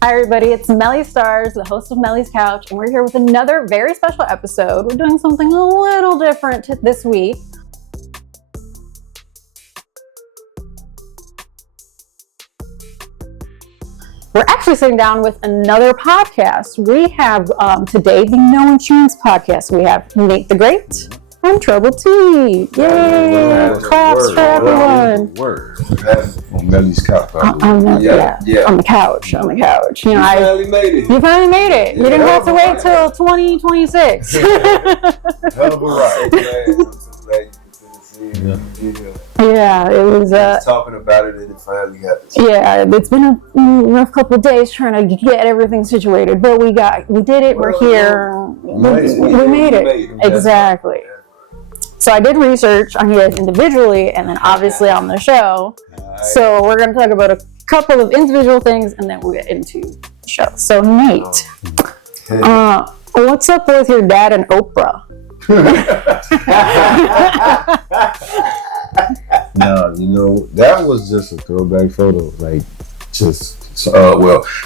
Hi everybody, it's Melly Starz, the host of Melly's Couch, and we're here with another very special episode. We're doing something a little different this week. We're actually sitting down with another podcast. We have today the No Insurance Podcast. We have Nate the Great and Trouble T. Yay! Claps for everyone. On Melly's Couch. On the couch. On the couch. You know, finally made it. You finally made it. You didn't have to wait till 2026. Hell of a ride. Yeah, it was. Talking about it, and it finally happened. Yeah, it's been a rough couple of days trying to get everything situated, but we did it. We're here. We made it. Exactly. So I did research on you guys individually, and then obviously on the show. So we're going to talk about a couple of individual things, and then we'll get into the show. So Nate, what's up with your dad and Oprah? No, that was just a throwback photo.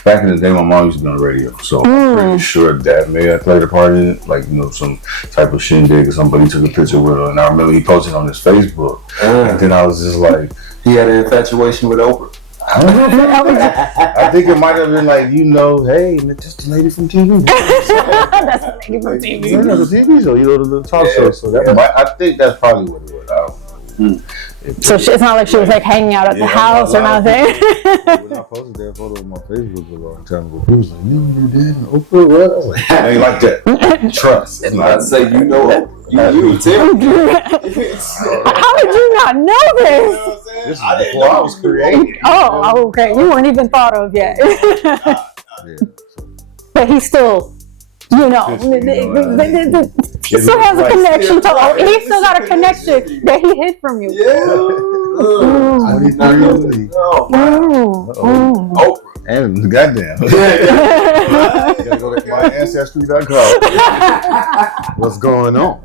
Back in the day, my mom used to be on the radio, so I'm pretty sure Dad may have played a part in it, some type of shindig or somebody took a picture with her, and I remember he posted on his Facebook, and then I was just like, he had an infatuation with Oprah. I don't know. I think it might have been hey, that's the lady from TV. That's the lady from TV. The TV show, the talk show. So I think that's probably what it was. I don't know. So it's not like she was hanging out at the house or nothing. When I posted that photo on my Facebook a long time ago, he was like, "You did Oprah?" What? I was like, "I ain't like that." Trust. And I say, you tell me. How did you not know this? This is before I was created. Oh, okay. You weren't even thought of yet. But he still. He still has a connection to. He still got a connection that he hid from you. Oprah. And goddamn. You gotta go to myancestry.com. What's going on?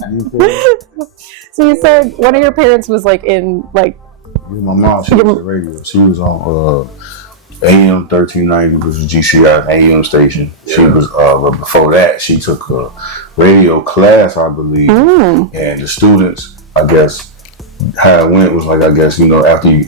So you said one of your parents was my mom. She was on the radio. She was on AM 1390, which was GCI's AM station. She was, but before that, she took a radio class, I believe, and the students, I guess, how it went was after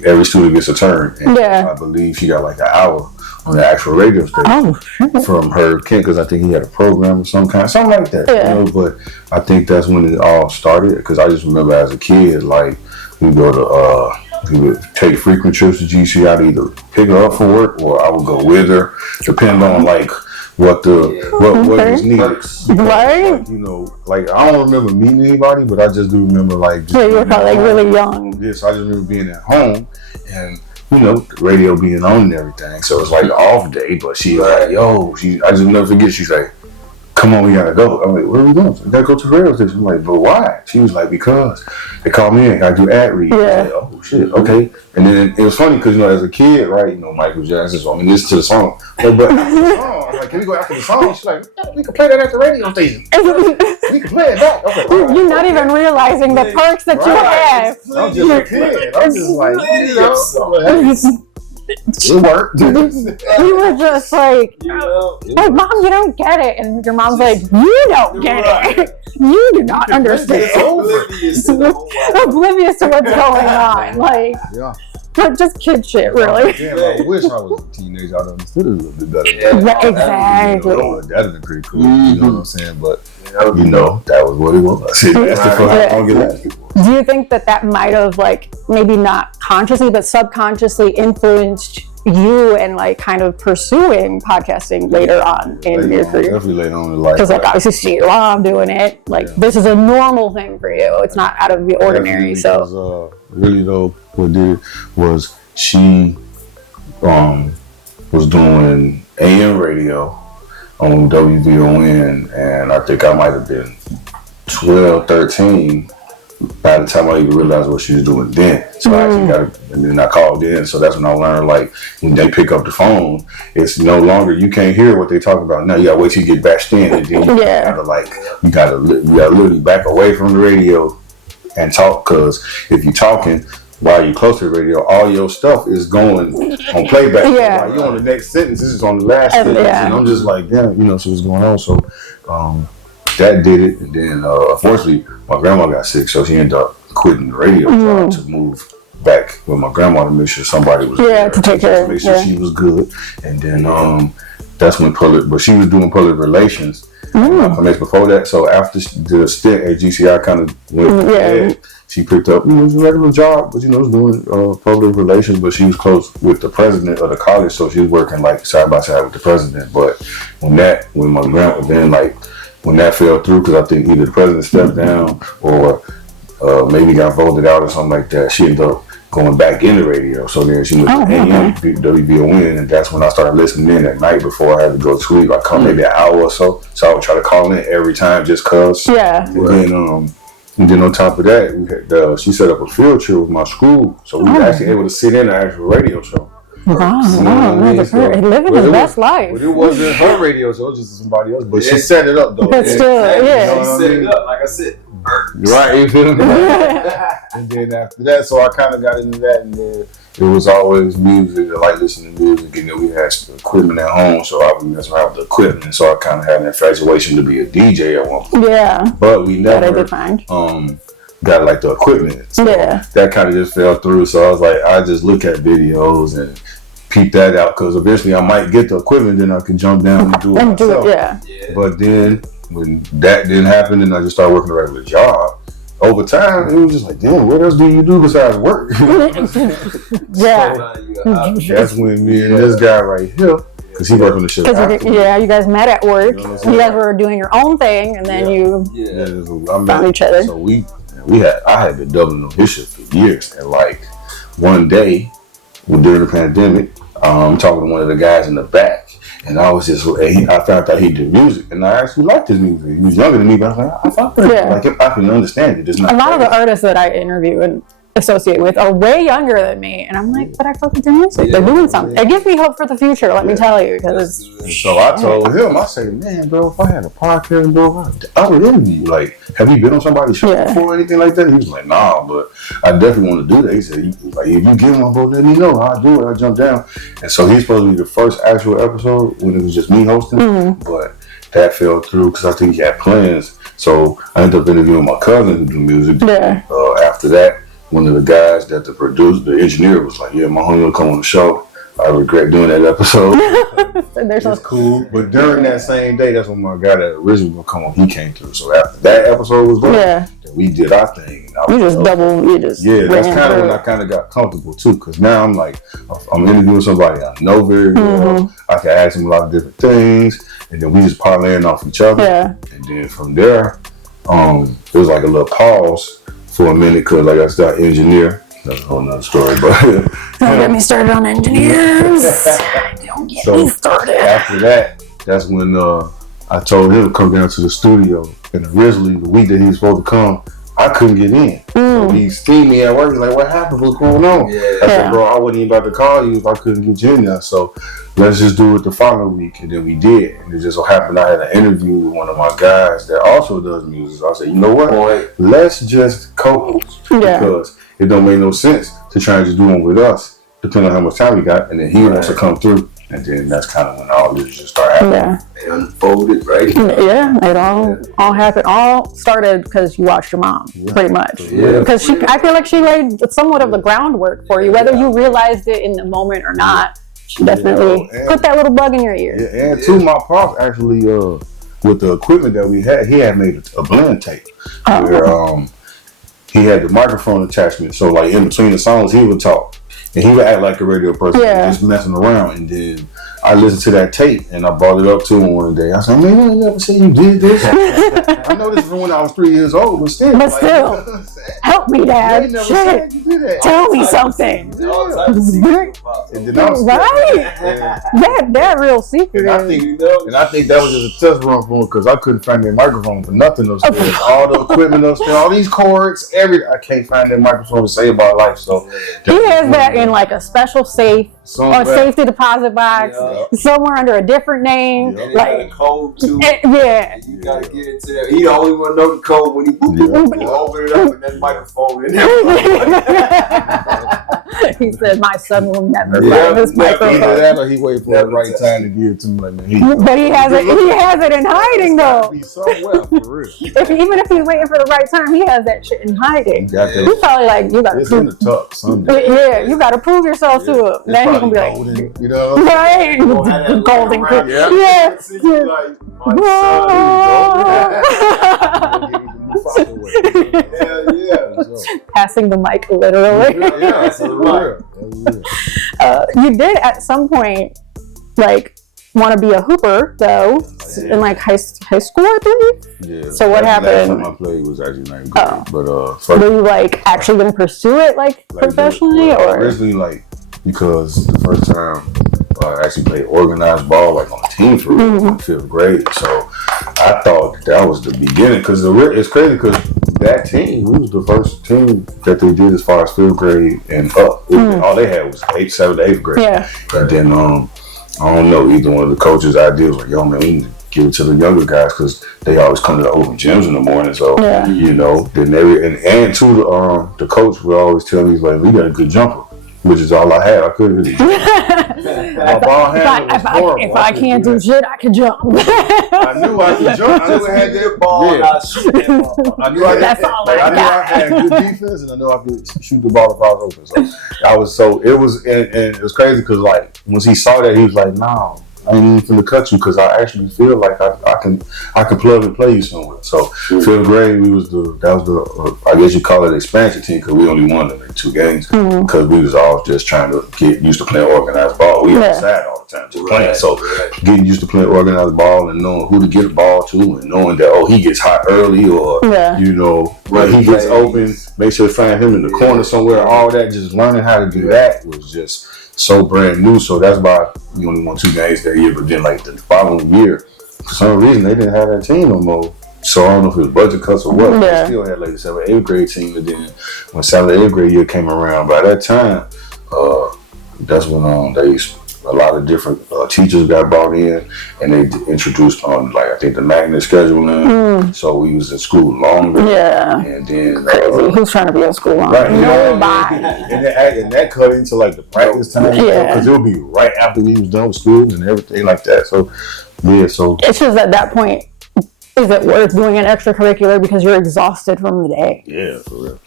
every student gets a turn, and I believe she got an hour on the actual radio station from her kid, because I think he had a program of some kind, something like that, but I think that's when it all started, because I just remember as a kid, we go to, we would take frequent trips to GCI to either pick her up for work or I would go with her, depending on what is needed. Right. I don't remember meeting anybody, but I just do remember you were probably really young. Yes, I just remember being at home and the radio being on and everything. So it's an off day, but she I just never forget. She's like, "Come on, we gotta go." I'm like, "Where are we going?" "We gotta go to the radio station." I'm like, "But why?" She was like, "Because they called me in, I do ad read." I was like, "Oh shit, okay." And then it was funny because as a kid, right, Michael Jackson song, and listen to the song. But after the song, I was like, "Can we go after the song?" She's like, "We can play that at the radio station. We can play it back." Okay, you're not even realizing the perks that you have. I'm just a kid. I'm just like, it worked. You were just Mom, you don't get it. And your mom's like, "You don't get it. You do not understand." Oblivious to what's going on. Just kid shit, really. I wish I was a teenager. I'd understood it a little bit better. Exactly. That'd be pretty cool. You know what I'm saying? But, that was what it was. That's the fuck I don't get asking for. Do you think that might have, maybe not consciously, but subconsciously influenced you and kind of pursuing podcasting later on in your career? Definitely later on in life. Because obviously see your mom doing it. This is a normal thing for you. It's not out of the ordinary. So really though, what did it was she was doing AM radio on WVON, and I think I might have been 12, 13 by the time I even realized what she was doing then. So I actually and then I called in, so that's when I learned when they pick up the phone, it's no longer, you can't hear what they talk about. Now you gotta wait till you get bashed in, and then you gotta literally back away from the radio and talk, because if you're talking, while you close to the radio, all your stuff is going on playback. Yeah. While you're on the next sentence, this is on the last sentence. And I'm just like, damn, so what's going on? So that did it. And then, unfortunately, my grandma got sick, so she ended up quitting the radio job to move back with my grandma to make sure somebody was there. To take care of her. Make sure she was good. And then that's when but she was doing public relations. Before that, so after the stint at GCI kind of went ahead, she picked up, it was a regular job, but was doing public relations, but she was close with the president of the college, so she was working like side by side with the president. But when my grandma, then like when that fell through, because I think either the president stepped down or maybe got voted out or something like that, she ended up going back into radio. So then she went to AM, WBON, and that's when I started listening in at night before I had to go to sleep. I called maybe an hour or so. So I would try to call in every time just cause. Yeah. And then on top of that, we had, she set up a field trip with my school. So we were actually able to sit in an actual radio show. Wow, living his best life. But it wasn't her radio show, it was just somebody else. But she set it up though. But still, She set it up, like I said. Right, you feel me? And then after that, so I kind of got into that, and then it was always music. I like listening to music, and then we had equipment at home, so I would mess around with the equipment. So I kind of had an infatuation to be a DJ at one point. Yeah, but we never got like the equipment. So that kind of just fell through. So I was like, I just look at videos and peep that out, because eventually I might get the equipment, then I can jump down and do it myself. But then when that didn't happen, and I just started working a regular job, over time, it was just like, damn, what else do you do besides work? That's when me and this guy right here, because he worked on the shit after. You guys met at work. You guys were doing your own thing, and then you found each other. So I had been doubling on his shit for years, and like one day, during the pandemic, I'm talking to one of the guys in the back. And I was just, I found out he did music, and I actually liked his music. He was younger than me, but I was like, I thought like I can understand it. It's not a lot of the artists that I interview and associate with are way younger than me, and I'm like, but I fuck with their music. They're doing something. It gives me hope for the future. Let me tell you, because. So I told him, I said, man, bro, if I had a podcast, bro, I would interview you. Like, have you been on somebody's show before or anything like that? He was like, nah, but I definitely want to do that. He said, like, if you get one, bro, let me know. I'll do it. I'll jump down. And so he's supposed to be the first actual episode when it was just me hosting, but that fell through because I think he had plans. So I ended up interviewing my cousin who do music. After that, one of the guys that the engineer was like, yeah, my homie will come on the show. I regret doing that episode. It's cool. But during that same day, that's when my guy that originally would come on, he came through. So after that episode was done, then we did our thing. That's kind of when I kind of got comfortable too, because now I'm like, I'm interviewing somebody I know very well. I can ask them a lot of different things, and then we just parlaying off each other. And then from there, it was like a little pause for a minute, because like I started engineer. That's a whole nother story, but don't get me started on engineers. Don't get me started. After that, that's when I told him to come down to the studio. And originally, the week that he was supposed to come, I couldn't get in. So he seen me at work. He's like, "What happened? What's going on?" I said, "Bro, I wasn't even about to call you if I couldn't get you in there. So let's just do it the following week." And then we did. And it just so happened I had an interview with one of my guys that also does music. So I said, "You know what? Let's just co-host because it don't make no sense to try and just do one with us, depending on how much time we got." And then he wants to come through. And then that's kind of when all this just started happening. It unfolded, right? It all happened. All started because you watched your mom, pretty much. Because I feel like she laid somewhat of the groundwork for you, whether you realized it in the moment or not. She definitely put that little bug in your ear. And too, my pops actually, with the equipment that we had, he had made a blend tape where he had the microphone attachment. So like in between the songs, he would talk. And he would act like a radio person, just messing around. And then I listened to that tape, and I brought it up to him one day. I said, "Man, I never said you did this." I know this is from when I was 3 years old, but still. Help me, Dad. Shit. Tell me something. That real secret. And I think that was just a test run for him, because I couldn't find that microphone for nothing upstairs. All the equipment upstairs, all these cords, I can't find that microphone to save my life. So he has that in like a special safe or safety deposit box, somewhere under a different name. And like got a code too. Yeah. And you gotta get into there. He the only one know the code when he open it up and that microphone in there. He said, "My son will never find this Either microphone." that or he wait for the right time to give it to me. Like, man, But he has it. He has it in hiding though. Be somewhere for real. Even if he's waiting for the right time, he has that shit in hiding. He's probably like, "You gotta It's in the tuck someday. Yeah, you gotta prove yourself to him." Then he gonna be like, golden, you know, right, golden. Yeah. Like, my Passing the mic literally. You did at some point like want to be a hooper though in like high school, I believe. Yeah. So what happened? Last time I played was actually ninth grade, but were you like actually going to pursue it like professionally or? Originally, like because the first time I actually played organized ball like on a team for in 5th grade, so I thought that was the beginning. Because it's crazy because that team, we was the first team that they did as far as 5th grade and up. All they had was 7th to 8th grade. Yeah. And then I don't know, either one of the coaches' ideas was like, yo man, we need to give it to the younger guys because they always come to the open gyms in the morning. So you know, then and to the coach would always tell me, he's like, we got a good jumper, which is all I had. I couldn't really jump. If I can't do shit, I can jump. I knew I could jump. I knew I had that ball. And I shoot that ball. I knew I had good defense, and I knew I could shoot the ball if I was open. So it was crazy because like once he saw that, he was like, "No, I ain't even finna cut you because I actually feel like I can plug and play you somewhere." So 5th grade, that was the I guess you call it expansion team because we only won them in 2 games because we was all just trying to get used to playing organized ball. We outside all the time just playing, so getting used to playing organized ball and knowing who to get the ball to and knowing that he gets hot early or you know when he gets open, make sure to find him in the corner somewhere. All that, just learning how to do that was just so brand new. So that's why we only won 2 games that year. But then like the following year, for some reason they didn't have that team no more. So I don't know if it was budget cuts or what. They still had like the 7th, 8th grade team. And then when 7th, 8th grade year came around, by that time, that's when a lot of different teachers got brought in, and they introduced like I think the magnet scheduling. So we was in school longer. Yeah. And then who's trying to be in school longer? Right. Nobody. And that cut into like the practice time. Because it would be right after we was done with school and everything like that. So it's just at that point, is it worth doing an extracurricular because you're exhausted from the day? Yeah, for real.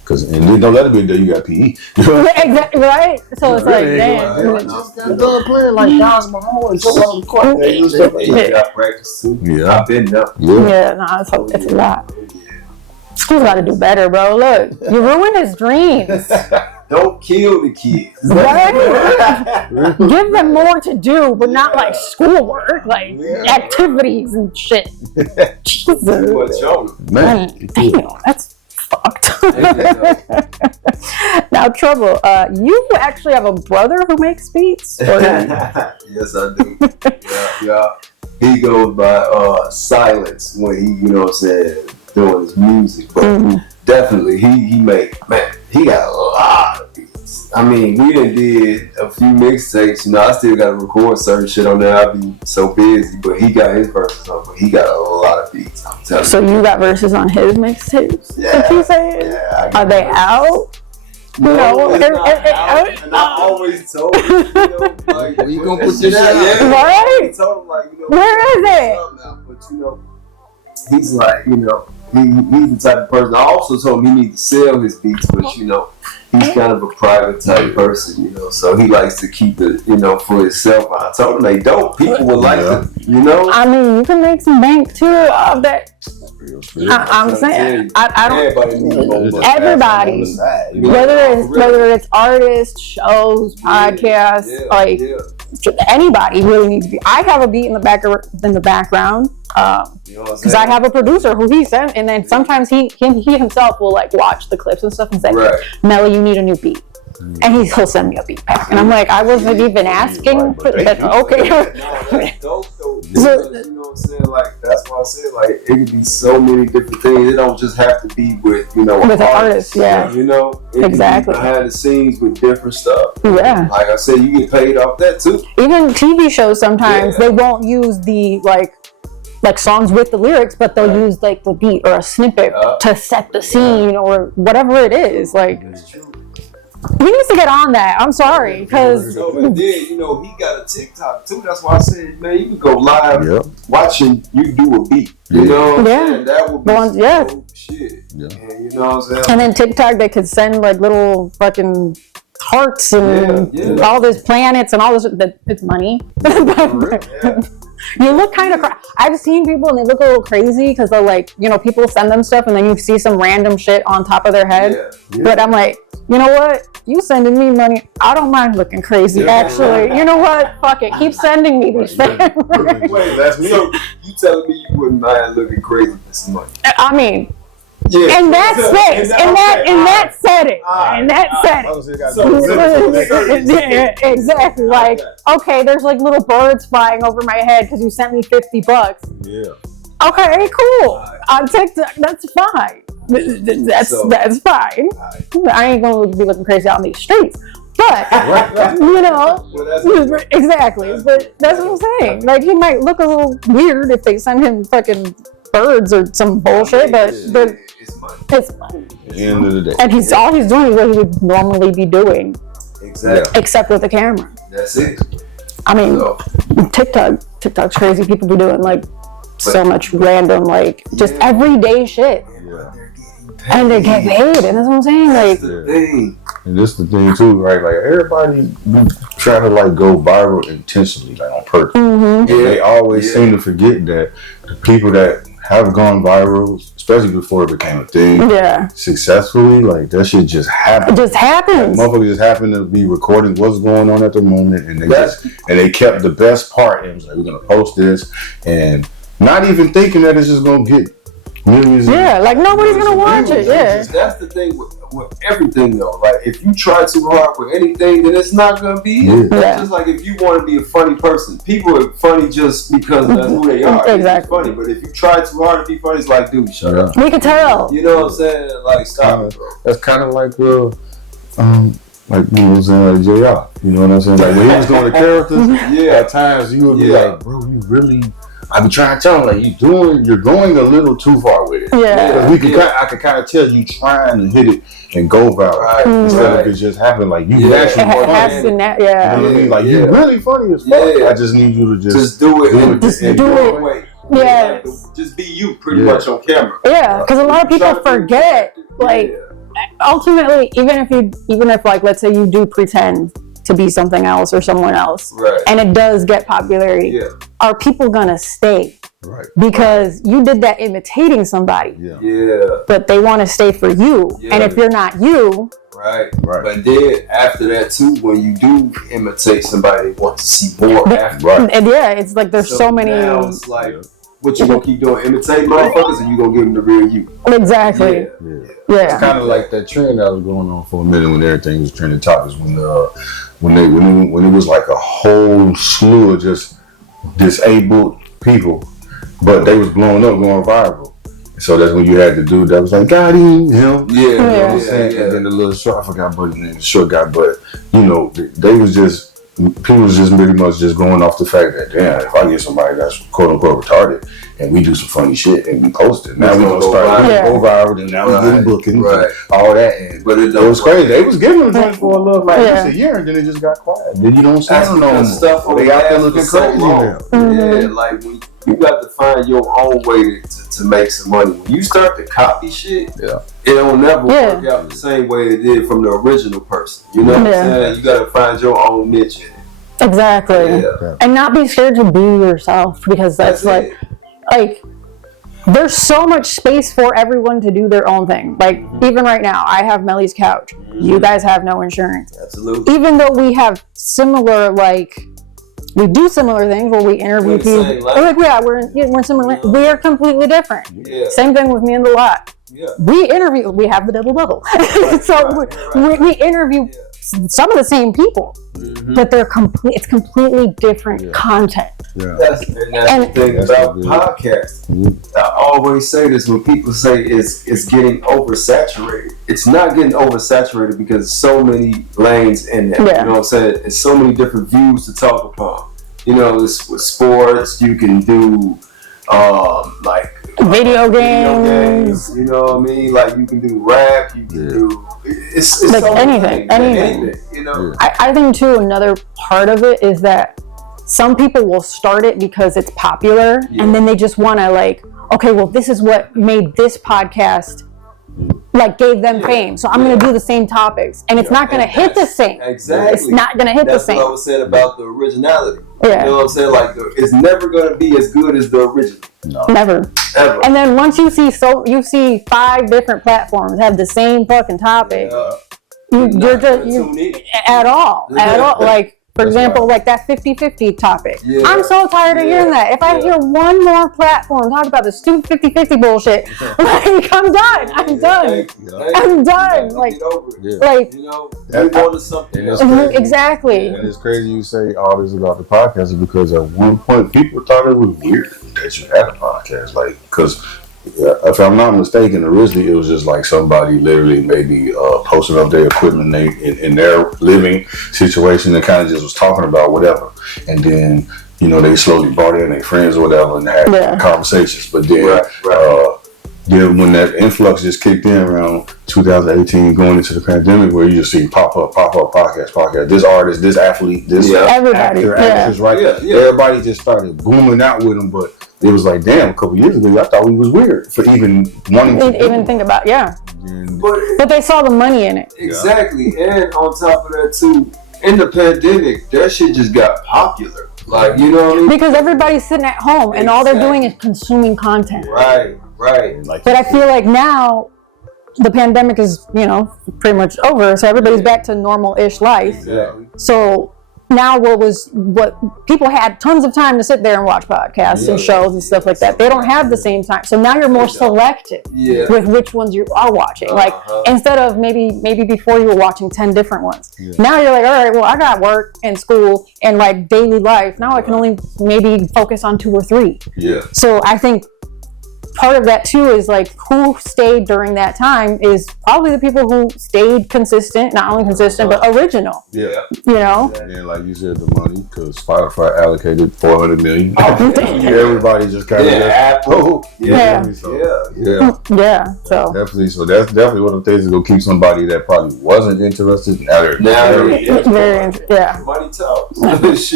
Because don't let it be that you got PE. Exactly, right? So it's like, damn. Just got done playing like Josh Mahone and jump on the court. You got practice too. Yeah. I've been there. It's a lot. School's got to do better, bro. Look, you ruined his dreams. Don't kill the kids. Right? Give them more to do, but not like schoolwork, like activities and shit. Jesus. Man, damn, that's fucked. Now, Trouble, you actually have a brother who makes beats? Yes, I do. Yeah. He goes by Silence when he, doing his music. But definitely, he got a lot of beats. I mean, we did a few mixtapes. I still got to record certain shit on there. I be so busy, but he got his verses on. But he got a lot of beats. I'm telling you. So you got verses on his mixtapes? Yeah. Did you say? Yeah. Are they out? No, it's not out. And I always told him, like, where you gonna put this out? Yeah. Right? I told him, like, where is it? But he's like, he's the type of person. I also told him he needs to sell his beats, but he's kind of a private type person, so he likes to keep it, for himself. I told him they don't. People would like to, I mean, you can make some bank too of that. I'm saying, I don't. Everybody, whether it's artists, shows, podcasts, anybody really needs to be. I have a beat in the background. Because I have a producer who he sent, and then sometimes he himself will like watch the clips and stuff and say, Melly, you need a new beat. And he'll send me a beat pack. And I'm like, I wasn't even asking for that. Okay. You know what I'm saying? Like, that's why I said, like, it could be so many different things. It don't just have to be with, you know, with an artist, yeah. You know, it exactly. Can be behind the scenes with different stuff. Yeah. Like I said, you get paid off that too. Even TV shows sometimes they won't use the like songs with the lyrics, but they'll use like the beat or a snippet to set the scene or whatever it is. Like, he needs to get on that. I'm sorry, because and then, you know, he got a TikTok too. That's why I said, man, you can go live watching you do a beat. You know, what I'm saying? That would be so shit. Yeah. And you know what I'm saying? And then TikTok, they could send like little fucking hearts and all these planets and all this. It's money. You look kind of I've seen people and they look a little crazy because they're like, you know, people send them stuff and then you see some random shit on top of their head. But I'm like, you know what? You sending me money, I don't mind looking crazy, actually. You know what? Fuck it. Keep sending me these things. Wait, that's me. So you telling me you wouldn't mind looking crazy for some money? I mean, in that space, in that setting, exactly. Like, okay, there's like little birds flying over my head because you sent me $50. Yeah. Okay, cool. On TikTok, that's fine. That's fine. I ain't gonna be looking crazy out in these streets. But, you know, exactly. But that's what I'm saying. Like, he might look a little weird if they send him fucking birds or some bullshit, but it's money. At the end of the day. And all he's doing is what he would normally be doing. Exactly. Except with a camera. That's it. I mean, TikTok's crazy. People be doing like so much random, like just everyday shit. And they get paid, and that's what I'm saying. Like, and this the thing too, right? Like, everybody try to like go viral intentionally, like on purpose. And they always seem to forget that the people that have gone viral, especially before it became a thing, successfully, like that shit just happens. It just happens. Like, motherfuckers just happen to be recording what's going on at the moment, and they kept the best part. And it was like, we're gonna post this, and not even thinking that it's just gonna get millions. Yeah, like nobody's gonna watch it. Yeah, that's the thing with everything though. Like, if you try too hard with anything, then it's not gonna be it. Just like if you want to be a funny person, people are funny just because that's who they are. Exactly. Funny, but if you try too hard to be funny, it's like, dude, shut up. We can tell. You know what I'm saying? Like, stop it, bro. That's kind of like like, you know what I'm saying, like JR. You know what I'm saying? Like, when he was doing the characters, at times you would be like, bro, you really. I be trying to tell him, like, you're going a little too far with it. Yeah. I could kind of tell you trying to hit it and go viral instead of it just happening. Like, you actually funny. You know what I mean? Like, you're really funny as fuck. I just need you to just do it. Just do it. Yes. Just be you, pretty much on camera. Yeah, because a lot of people forget, like, ultimately, even if like, let's say you do pretend to be something else or someone else, and it does get popularity, are people gonna stay? Right. Because you did that imitating somebody. But they want to stay for you, and if you're not you, But then after that too, when you do imitate somebody, they want to see more after. And it's like there's so many. Now it's like, what you gonna keep doing? Imitate motherfuckers, and you gonna give them the real you? Exactly. It's kind of like that trend that was going on for a minute when everything was trending topics. When it was like a whole slew of just disabled people, but they was blowing up, going viral. So that's when you had the dude that was like, got him. You know what I'm saying? And then the little short, I forgot what his name, the short guy, but you know, they was just. People was just pretty much just going off the fact that, damn, if I get somebody that's quote unquote retarded and we do some funny shit and we post it, now we gonna start go viral, and now we getting bookings and all that. And but it was crazy. They was giving them for a little like just a year, and then it just got quiet. Then you don't see them no more. Stuff they out there looking crazy now. Like when you got to find your own way to make some money. When you start to copy shit, it don't never work out the same way it did from the original person. You know what I'm saying? You got to find your own niche in it. Exactly. And not be scared to be yourself, because that's like there's so much space for everyone to do their own thing. Like, even right now, I have Melly's couch. You guys have no insurance. Absolutely. Even though we have similar, we do similar things where we interview people. We're similar. We are completely different. Same thing with me and the lot. We interview. We have the double. So we interview some of the same people, but they're it's completely different content. That's the thing about podcasts. I always say this when people say it's getting oversaturated. It's not getting oversaturated because there's so many lanes in there. You know what I'm saying? It's so many different views to talk upon. You know, it's with sports. You can do like video games. You know what I mean? Like you can do rap. You can do it's like so anything. You know. I think too. Another part of it is that some people will start it because it's popular, and then they just want to like, okay, well, this is what made this podcast. Like gave them fame, so I'm gonna do the same topics, and it's not gonna hit the same. Exactly, it's not gonna hit the same. That's what I was saying about the originality. Yeah, you know what I'm saying? Like it's never gonna be as good as the original. No. Never. Ever. And then once you see 5 different platforms have the same fucking topic, you're just at all. Like. For example, like that 50-50 topic. I'm so tired of hearing that. If I hear one more platform talk about the stupid 50-50 bullshit, like I'm done. I'm done. I'm done. Like you know, move on to something else. Exactly. And it's crazy you say all this about the podcast because at one point people thought it was weird that you had a podcast. Like, because if I'm not mistaken, originally it was just like somebody literally maybe posting up their equipment in their living situation and kind of just was talking about whatever. And then, you know, they slowly brought in their friends or whatever and had conversations. But then, then when that influx just kicked in around 2018 going into the pandemic where you just see pop up, podcast, this artist, this athlete, this actor, actress, right? Everybody just started booming out with them, but it was like, damn, a couple years ago, I thought we was weird for even wanting to even think about, but they saw the money in it. Exactly, and on top of that too, in the pandemic, that shit just got popular. Like, you know what I mean? Because everybody's sitting at home and all they're doing is consuming content. Right. But I feel like now the pandemic is, you know, pretty much over, so everybody's back to normal-ish life. Exactly. So now what people had tons of time to sit there and watch podcasts and shows and stuff like that. They don't have the same time. So now you're more selective with which ones you are watching. Like instead of maybe before you were watching 10 different ones. Now you're like, all right, well, I got work and school and like daily life. Now I can only maybe focus on 2 or 3. So I think part of that too is like who stayed during that time is probably the people who stayed consistent, not only consistent but original. You know. And then, like you said, the money because Spotify allocated $400 million. Everybody just kind of So definitely. So that's definitely one of the things that gonna keep somebody that probably wasn't interested. Now they're money talks.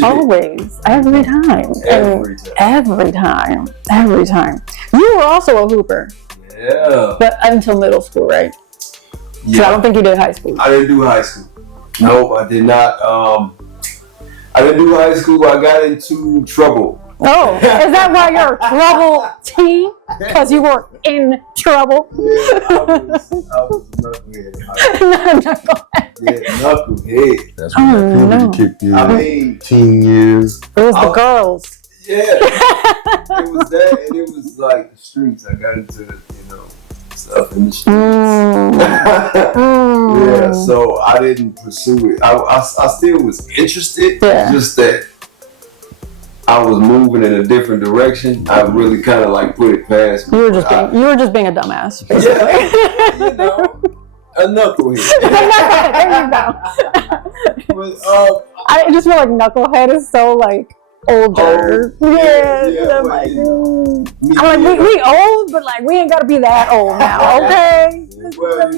Always, every time. You were also a hooper. But until middle school, right? So I don't think you did high school. I didn't do high school. Nope, I did not. I didn't do high school. I got into trouble. Oh, is that why you're a trouble teen? Because you were in trouble? I was knucklehead. Knucklehead. That's when that puberty kicked in. I mean, teen years. It was the girls. It was that, and it was like the streets. I got into, stuff in the streets. So I didn't pursue it. I still was interested, just that I was moving in a different direction. I really kind of like put it past me. You were just being a dumbass, basically. A knucklehead. There you go. But, I just feel like knucklehead is so like older. I'm like, we old, but like we ain't gotta be that old now, okay? Well,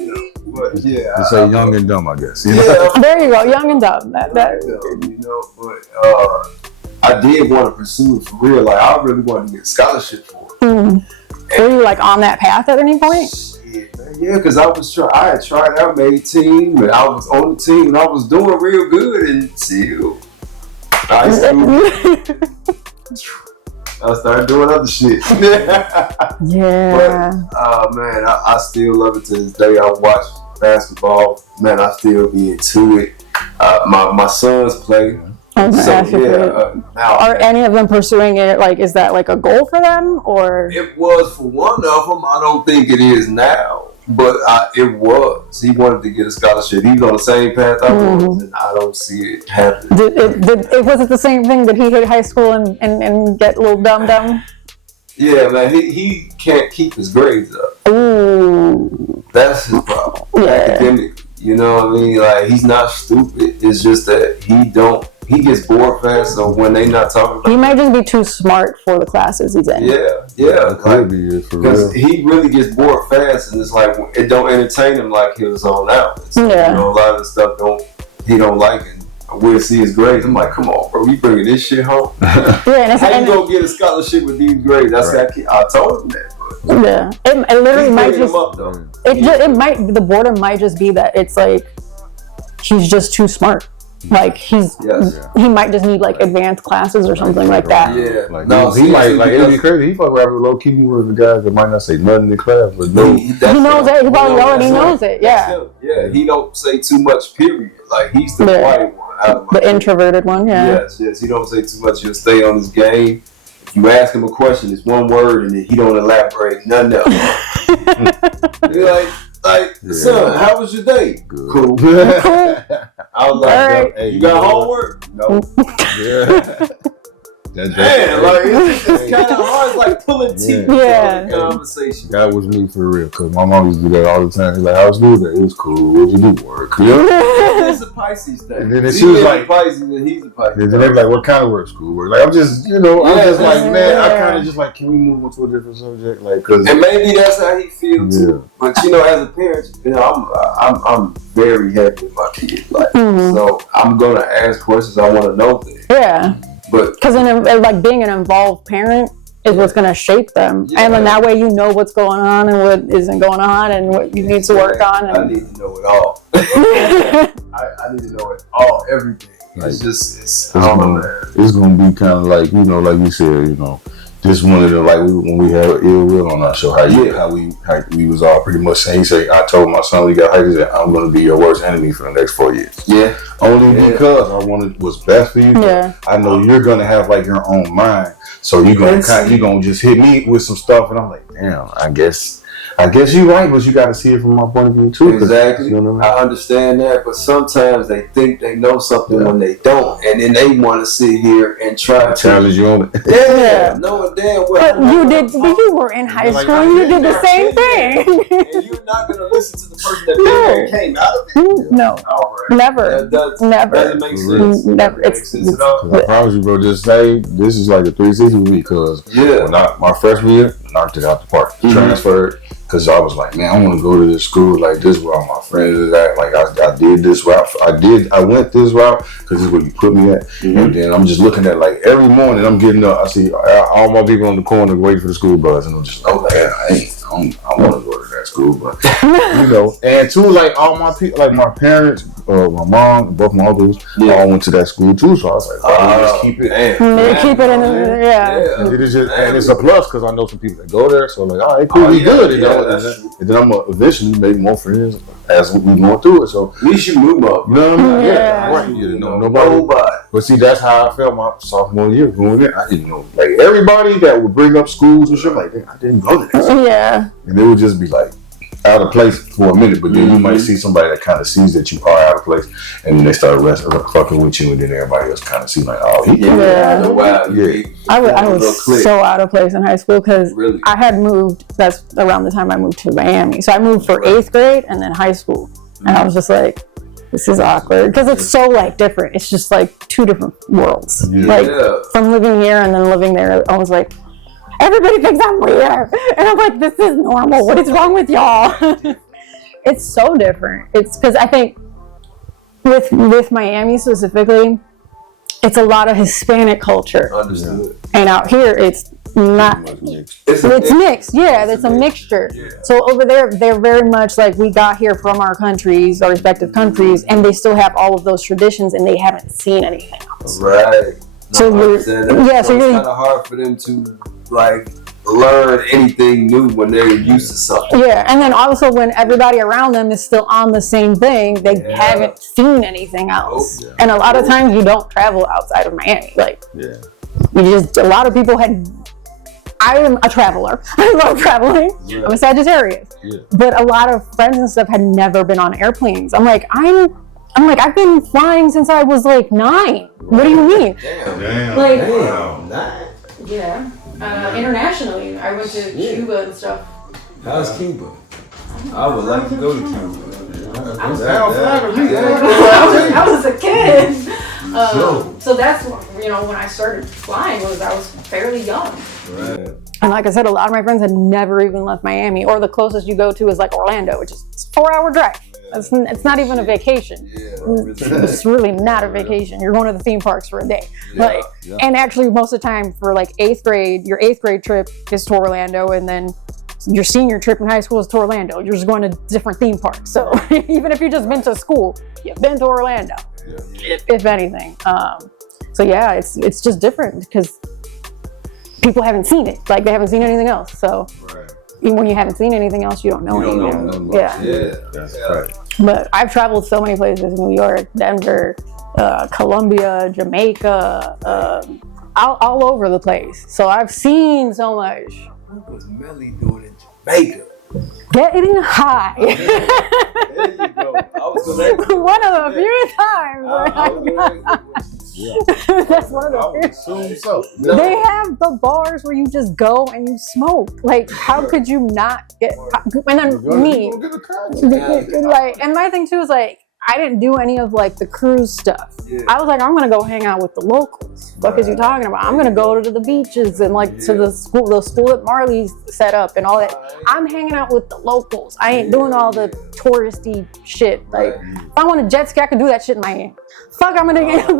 you say young and dumb, I guess. There you go, young and dumb. That. But I did want to pursue it for real. Like I really wanted to get a scholarship for it. Were you like on that path at any point? Yeah, because I had tried out, made team, and I was on the team, and I was doing real good until I started doing other shit. But, man, I still love it to this day. I watch basketball. Man, I still be into it. My sons play. Are any of them pursuing it? Like, is that like a goal for them, or? It was for one of them. I don't think it is now. But it was. He wanted to get a scholarship. He was on the same path I was, and I don't see it happening. Was it the same thing? Did he hit high school and get a little dumb? Yeah, man. He can't keep his grades up. Ooh. That's his problem. Yeah. Academically. You know what I mean? Like, he's not stupid. It's just that he gets bored fast, so when they not talking about he might just be too smart for the classes he's in. Yeah. Could be it for real. Because he really gets bored fast, and it's like, it don't entertain him like he was on out. So, yeah. You know, a lot of the stuff he don't like, and we'll see his grades. I'm like, come on, bro, we bringing this shit home? Yeah, how you gonna get a scholarship with these grades? That's I told him that. But yeah, it literally might just up, though. The boredom might just be that it's like he's just too smart. Like he might just need like advanced classes or something like that. Yeah, like he might like it'd be crazy. He fuck around with low key with the guys that might not say nothing in the class, but he knows it. He probably already knows it. Yeah. Yeah, he don't say too much. Period. Like he's the quiet one, the introverted one. Yeah. Yes. He don't say too much. He'll stay on his game. If you ask him a question, it's one word, and then he don't elaborate nothing else. You're like, son, how was your day? Good. Cool. I was like, right. Hey, you got homework? No. Yeah. Man, like it's kind of hard. It's like pulling teeth in conversation. That was me for real, because my mom used to do that all the time. She's like, "How was school today? It was cool. What did you do? Work." It's a Pisces thing. And then she was like, Pisces, and he's a Pisces. And then they be like, "What kind of work? School work?" Like I'm just, I'm just like, man, I kind of just like, can we move on to a different subject? Like, cause and maybe that's how he feels too. But as a parent, I'm very happy with my kids. Like, so I'm gonna ask questions. I want to know things. Yeah. But because like being an involved parent is what's going to shape them, and then that way you know what's going on and what isn't going on and what you need to work on. And I need to know it all. I need to know it all, everything. Like, it's gonna be kind of like like you said, just one of the when we had Ill Will on our show, how we was all pretty much saying. He said, I told my son when he got hired, he said, I'm going to be your worst enemy for the next 4 years. Yeah. Only because I wanted what's best for you. Yeah. I know you're going to have your own mind, so you're going to just hit me with some stuff, and I'm like, damn, I guess you're right, but you got to see it from my point of view too. Exactly. I understand that, but sometimes they think they know something when they don't, and then they want to sit here and try to challenge you on it. Yeah, knowing damn well. But you were in high school and you did the same thing. And you're not going to listen to the person that came out of it. No, never. Never. Doesn't make sense. Never. I promise you, bro. Just say this is like a 360 with me, because when my freshman year, knocked it out the park. Transferred. Because I was like, man, I want to go to this school like this where all my friends is at. Like I did this route. I went this route because this is where you put me at. And then I'm just looking at every morning I'm getting up. I see all my people on the corner waiting for the school bus, and I'm just like, I want to go to that school, but and too, all my people, my parents, my mom, both my uncles, all went to that school too. So I was like, just keep it. Keep it in there, And it's a plus because I know some people that go there. So all right, cool, we good, and then I'm gonna eventually make more friends as we going through it. So we should move up. You know what I mean? Right. Nobody. But see, that's how I felt my sophomore year going there. I didn't know everybody that would bring up schools and shit like that. I didn't go to that. Yeah. And they would just be out of place for a minute, but then you might see somebody that kind of sees that you are out of place, and then they start fucking with you, and then everybody else kind of see I was so out of place in high school because I had moved. That's around the time I moved to Miami, so I moved for 8th grade and then high school, and I was just like, this is awkward because it's so different. It's just two different worlds. From living here and then living there, I was like, everybody thinks I'm weird. And I'm like, this is normal. What is wrong with y'all? It's so different. It's because I think with Miami specifically, it's a lot of Hispanic culture. Understood. And out here, it's not. It's mixed. Yeah, it's a mixture. Yeah. So over there, they're very much we got here from our countries, our respective countries, and they still have all of those traditions, and they haven't seen anything else. Right. So it's kind of hard for them to learn anything new when they're used to something. Yeah, and then also when everybody around them is still on the same thing, they haven't seen anything else. And a lot of times you don't travel outside of Miami. A lot of people had. I am a traveler. I love traveling. I'm a Sagittarius. But a lot of friends and stuff had never been on airplanes. I'm like, I've been flying since I was like 9. What do you mean? Damn. Like, 9. Yeah. Internationally, I went to Cuba and stuff. How's Cuba? I would like to go to Cuba. I was a kid. So that's when I started flying I was fairly young. Right. And like I said, a lot of my friends had never even left Miami, or the closest you go to is like Orlando, which is a 4-hour drive. It's not even a vacation. It's really not a vacation. You're going to the theme parks for a day. And actually most of the time for like 8th grade, your 8th grade trip is to Orlando, and then your senior trip in high school is to Orlando. You're just going to different theme parks. So even if you've just been to school, you've been to Orlando, if anything. So yeah, it's just different because people haven't seen it. Like they haven't seen anything else. So even when you haven't seen anything else, you don't know anything. That's right. But I've traveled so many places: New York, Denver, Colombia, Jamaica, all over the place. So I've seen so much. What was Melly doing in Jamaica? Getting high. There you go. One of the few times. That's one of the few. They have the bars where you just go and you smoke. Like, how could you not get? And then me, like, and my thing too is like, I didn't do any of like the cruise stuff. I was like, I'm gonna go hang out with the locals. What is you talking about? I'm gonna go to the beaches and like to the school that Marley's set up and all that. I'm hanging out with the locals. I ain't doing all the touristy shit. Like, if I want a jet ski, I can do that shit in Miami. Fuck, I'm gonna get,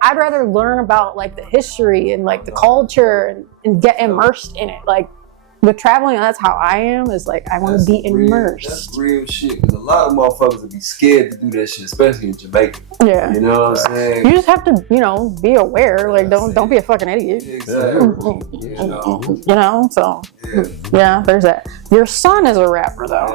I'd rather learn about like the history and like the culture and get immersed in it. Like, with traveling, that's how I am. Is like I want to be immersed. That's real shit. Because a lot of motherfuckers would be scared to do that shit, especially in Jamaica. Yeah, you know what I'm saying. You just have to, be aware. Like, don't be a fucking idiot. Exactly. So yeah, there's that. Your son is a rapper though.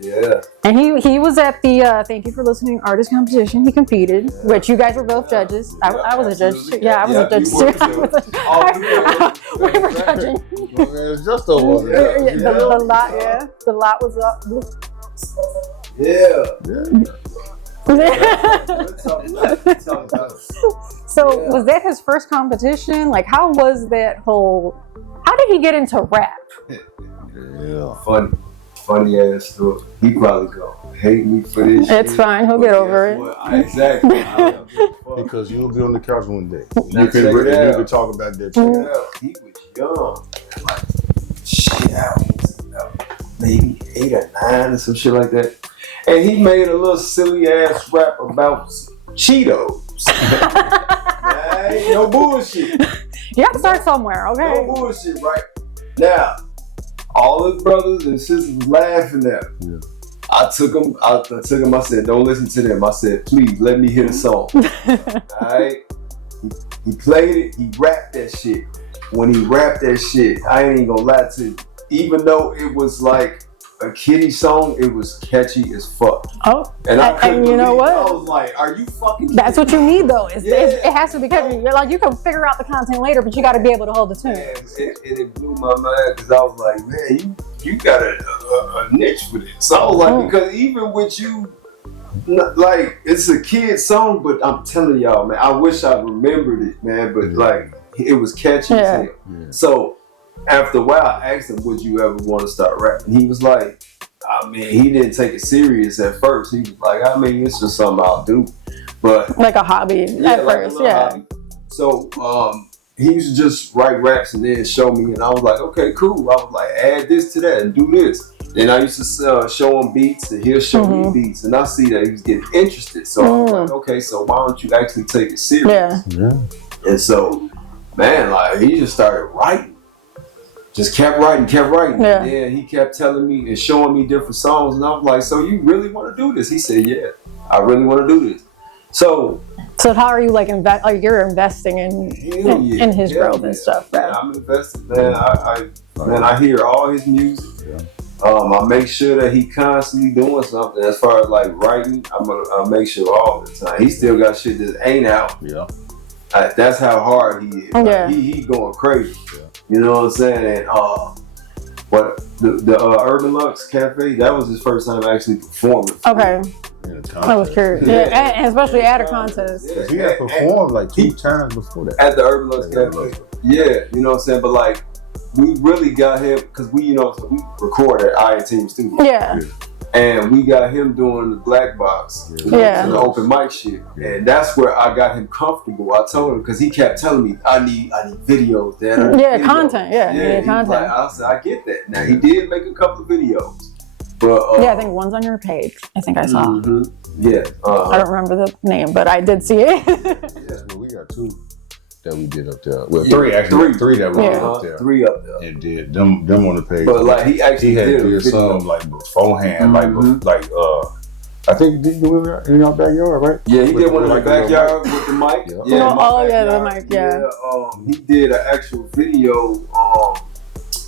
Yeah. And he was at the thank you for listening artist competition. He competed, which you guys were both judges. I was a judge too. Yeah, I was a judge too. We were judging. It's just over. The lot was up. So was that his first competition? Like, how was that whole? How did he get into rap? Funny ass story. He probably go hate me for this. It's fine. He'll get over it. Exactly. Because you'll be on the couch one day. You can talk about that. Check it out. He was young. Like, shit, I was maybe 8 or 9 or some shit like that. And he made a little silly ass rap about Cheetos. No bullshit. You have to start somewhere, okay? No bullshit, right? Now, all his brothers and sisters was laughing at him. Yeah. I took him, I said, don't listen to them. I said, please, let me hear the song. Alright? He played it, he rapped that shit. When he rapped that shit, I ain't even gonna lie to you. Even though it was like a kiddie song, it was catchy as fuck. Oh, and you know what? I was like, are you fucking kidding? That's what you need though. It has to be catchy. You're like, you can figure out the content later, but you got to be able to hold the tune. It blew my mind because I was like, man, you got a niche for this. So I was like, because even with you, like, it's a kid song, but I'm telling y'all, man, I wish I remembered it, man, but like, it was catchy as hell. Yeah. So after a while, I asked him, would you ever want to start rapping? He was like, I mean, he didn't take it serious at first. He was like, I mean, it's just something I'll do. But like a hobby at first, hobby. So he used to just write raps and then show me, and I was like, okay, cool. I was like, add this to that and do this. Then I used to show him beats, and he'll show me beats, and I see that he was getting interested. So I was like, okay, so why don't you actually take it serious? Yeah. And so, man, like, he just started writing. Just kept writing. Yeah. And then he kept telling me and showing me different songs, and I was like, so you really want to do this? He said, yeah, I really want to do this. So how are you like you're investing in his growth and stuff? Man, I'm invested, man. I hear all his music. Yeah. I make sure that he constantly doing something as far as like writing. I'll make sure all the time. He still got shit that ain't out. Yeah. That's how hard he is. Like, he going crazy. Yeah. You know what I'm saying? And But the Urban Lux Cafe, that was his first time actually performing. Okay. I was curious. Yeah, and especially at a contest. Yeah. He had performed like 2 times before that. At the Urban Lux Cafe. Yeah, you know what I'm saying? But like, we really got him, because we, you know, so we record at I&Team Studio. Yeah. And we got him doing the black box, yeah, the open mic shit, and that's where I got him comfortable. I told him, because he kept telling me, I need videos, Dad. Yeah, content. Yeah, content. Like, I said, I get that. Now he did make a couple of videos, but yeah, I think one's on your page. I think I saw. Mm-hmm. Yeah, I don't remember the name, but I did see it. Well, we got 2 that we did up there. Well, 3 actually. 3 that we did up there. 3 up there. And did them on the page. But like he actually did some like beforehand, like I think did you in your backyard, right? Yeah, he did one in the backyard with the mic. Yeah, the mic. Yeah. He did an actual video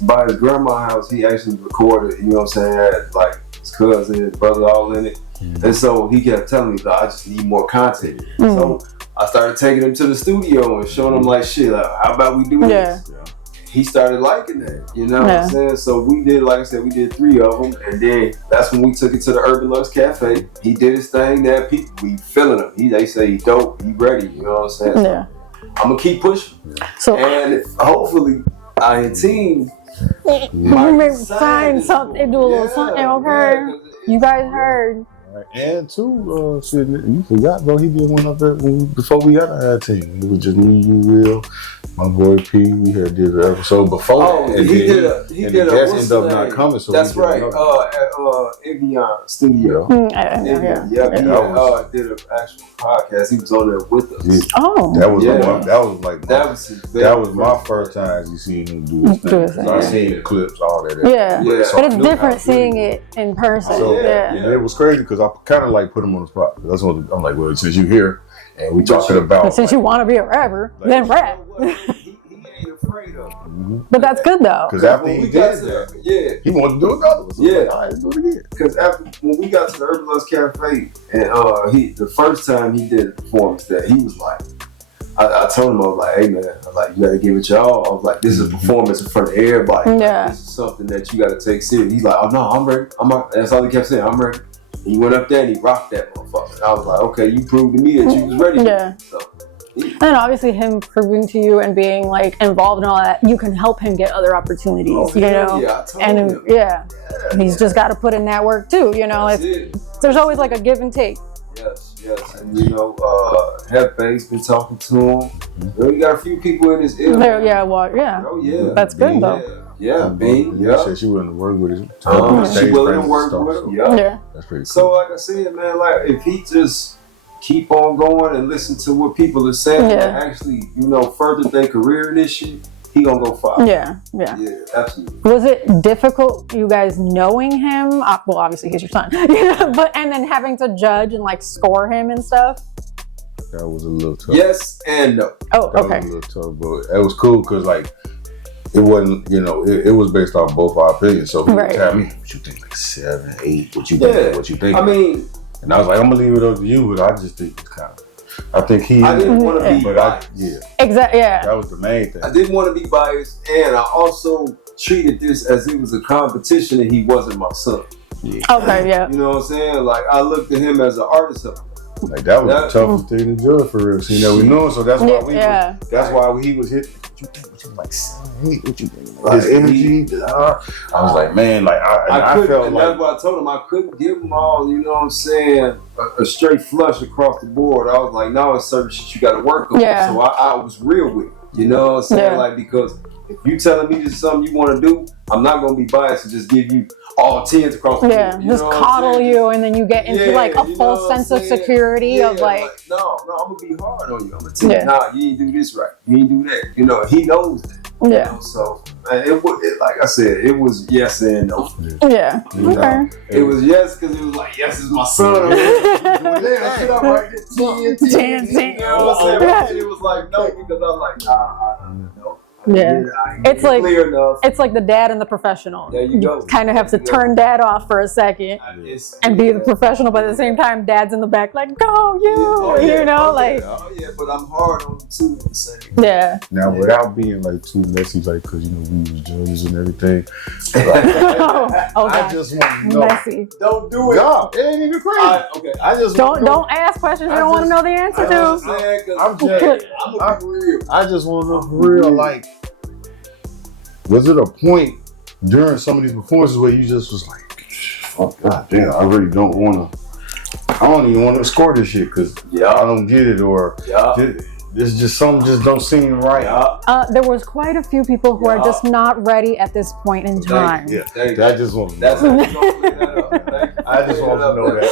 by his grandma's house. He actually recorded. You know what I'm saying? Had like his cousin, his brother, all in it. And so he kept telling me, I just need more content. So I started taking him to the studio and showing him like, shit, like, how about we do this? Yeah. He started liking that, you know what I'm saying? So we did, like I said, we did 3 of them, and then that's when we took it to the Urban Lux Cafe. He did his thing there. We feeling him. They say he dope, he ready, you know what I'm saying? So I'm gonna keep pushing. So, and hopefully I&Team might find something, do a little something, okay? You guys heard. And too, shit, you forgot, bro. He did one up there before we had our team. It was just me, you, Will, my boy P. We had did an episode before. Oh, he did a. The guest ended up not coming. So that's right. At Evian Studio. Did an actual podcast. He was on there with us. Yeah. Oh, that was my first time you seen him do his thing. I seen the clips, all that. Yeah. But it's different seeing it in person. So, it was crazy because I kind of like put him on the spot. That's what I'm like. Well, since you here and we talking about, since you want to be a rapper, then rap. He ain't afraid of it. But that's good though. Because after he did that, he wanted to do another one. So like, all right, let's do it again. Because when we got to the Urban Lux Cafe, and the first time he did a performance there, he was like, I told him, I was like, hey man, I was like, you gotta give it your all. I was like, this is a performance in front of everybody. Yeah. This is something that you gotta take serious. He's like, oh no, I'm ready. That's all he kept saying, I'm ready. He went up there and he rocked that motherfucker. I was like, okay, you proved to me that you was ready. Yeah. So, and obviously him proving to you and being like involved in all that, you can help him get other opportunities, you know? Yeah, I told him. He's just got to put in that work too, you know? There's always like a give and take. Yes. And you know, Hefe's been talking to him. We got a few people in his ear. Oh, yeah. That's good though. Yeah, Bing. Yeah, said she willing to work with him. She willing to work with him. Yeah. That's pretty cool. So, like I said, man, like if he just keep on going and listen to what people are saying and actually, you know, further their career in this shit, he gonna go far. Yeah, absolutely. Was it difficult, you guys knowing him? Well, obviously he's your son, but and then having to judge and like score him and stuff. That was a little tough. Yes and no. Oh, okay. That was a little tough, but it was cool because like. It wasn't, you know, it was based off both our opinions. So he would tell me, what you think, like 7, 8, what you think, what you think. I mean. And I was like, I'm going to leave it up to you, but I just think it's kind of, I didn't want to be biased. Exactly, yeah. That was the main thing. I didn't want to be biased, and I also treated this as it was a competition and he wasn't my son. Yeah. Okay, yeah. You know what I'm saying? Like, I looked at him as an artist. Like, that was the toughest thing to judge for real. So, you know, we knew him, so that's why he was hit. What you think? What you like? 7, 8? What you think? His energy. I was like, man, like I felt like that's why I told him I couldn't give him all. You know what I'm saying? A straight flush across the board. I was like, no, it's certain shit you got to work on. Yeah. So I was real with it. You know what I'm saying? Yeah. Like because if you telling me this is something you want to do, I'm not gonna be biased and just give you all 10s across the board. Yeah, just coddle you, and then you get into like a false sense of security of like, no, I'm gonna be hard on you. I'm gonna tell you, nah, you ain't do this right, you ain't do that. You know, he knows that. You know? So it like I said, it was yes and no. Yeah. Okay. It was yes because it was like yes, it's my son. Yeah, shit, I'm right. 10. You know what I'm saying? It was like no because I'm like nah, no. Yeah. It's like clear enough. It's like the dad and the professional. There you go. Kind of have to turn dad off for a second and be the professional, but at the same time, dad's in the back like, go you, you know, like. Oh yeah, but I'm hard on them too. The same. Yeah. Now, without being like too messy, like because we was judges and everything. Like, oh I God. just want to know. Messy. Don't do it. No, it ain't even crazy. Okay. I just Don't ask questions you don't want to know the answer to. I'm real. I just want to know for real, like, was it a point during some of these performances where you just was like, oh God damn, I really don't want to, I don't even want to score this shit because I don't get it, or this just something just don't seem right. There was quite a few people who are just not ready at this point in time. I just want to know. I just want to know that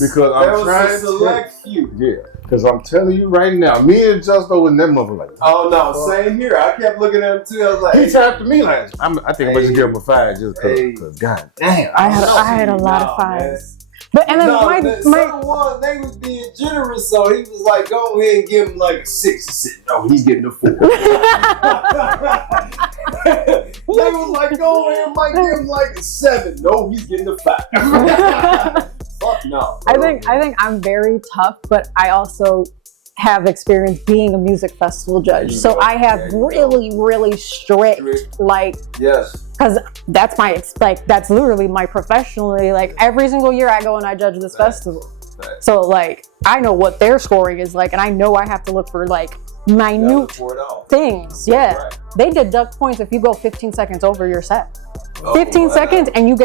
because I'm trying to select few. Yeah, because I'm telling you right now, me and Justo was in that mother like. Oh no, same here. I kept looking at him too. I was like, he tapped to me like, I think I'm gonna just give him a 5 just because. God damn, I had a lot of 5s. But and then my one, they was being generous, so he was like, go ahead and give him like a 6. He said, no, he's getting a 4. They was like, go ahead and might give him like a 7. No, he's getting a 5. Fuck no. I think I'm very tough, but I also have experience being a music festival judge. So I have really strict, like, because that's that's literally my professionally, like every single year I go and I judge this festival. So like, I know what their scoring is like, and I know I have to look for like minute things. Yeah. They deduct points if you go 15 seconds over your set. 15 seconds and you're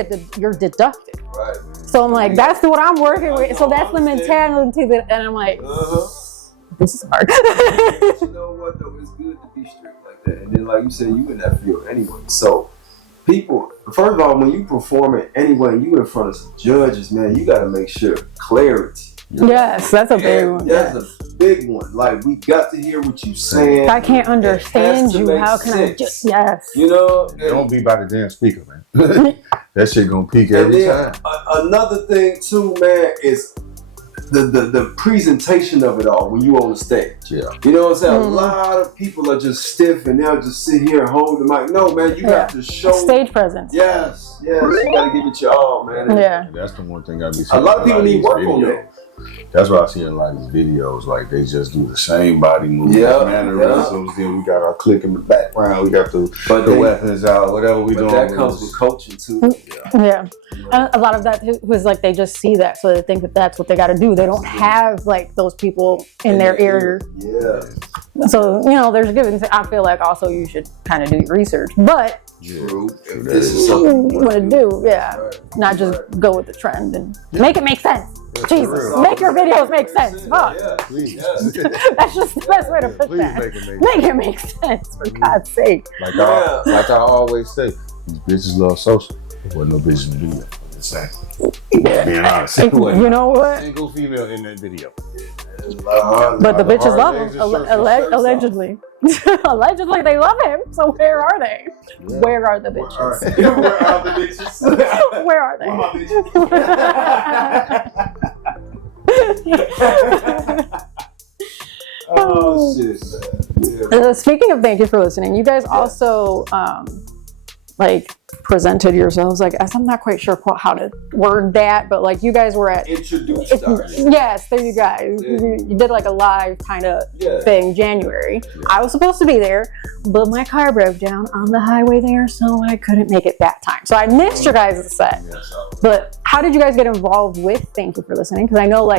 deducted. Right. So I'm like, that's what I'm working with. So that's the mentality that, and I'm like, this is hard. You know what though? It's good to be strict like that. And then like you said, you in that field anyway. So people, first of all, when you perform it anyway, you in front of some judges, man, you got to make sure clarity. Yes, that's a big one. That's a big one. Like, we got to hear what you saying. If I can't understand you, how can I just, You know? Don't be by the damn speaker, man. That shit gonna peak every time. Another thing too, man, is the presentation of it all when you on the stage. Yeah. You know what I'm saying? A lot of people are just stiff and they'll just sit here and hold the mic. No, man, you got to show stage presence. Yes. You gotta give it your all, man. Yeah. That's the one thing I be seeing. A lot of people need work on that. That's why I see a lot of these videos, like they just do the same body movements, mannerisms. Then we got our click in the background, we got the weapons out, whatever we doing. That comes with coaching too. Yeah. And a lot of that was like they just see that, so they think that that's what they got to do. They don't have like those people in their ear. Yeah. So there's giving. I feel like also you should kind of do your research, but. True. If this is something you want to do, not just go with the trend and make it make sense. Jesus, make your videos make sense. Fuck. Please. That's just the best way to put that. Make it make sense, for God's sake. Like I always say, these bitches love social. There wasn't no bitches in the video. I'm just saying. Being honest. You know what? Single female in that video. But the bitches love him, allegedly. Allegedly, they love him. So where are they? Yeah. Where are the bitches? Where are the bitches? Where are they? Oh shit! Yeah. Speaking of, thank you for listening. You guys also presented yourselves, I'm not quite sure how to word that, but you guys were at introduced us. Yes, there you guys. You did a live kind of thing January. I was supposed to be there, but my car broke down on the highway there, so I couldn't make it that time. So I missed your guys' set. But how did you guys get involved with Thank You for Listening? Because I know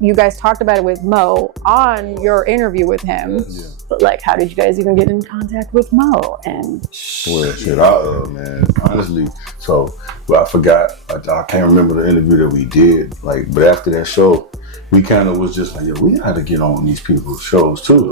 you guys talked about it with Mo on your interview with him. But how did you guys even get in contact with Mo? And well, shit, man, honestly. So I forgot. I can't remember the interview that we did. But after that show, we kind of was just we had to get on these people's shows too.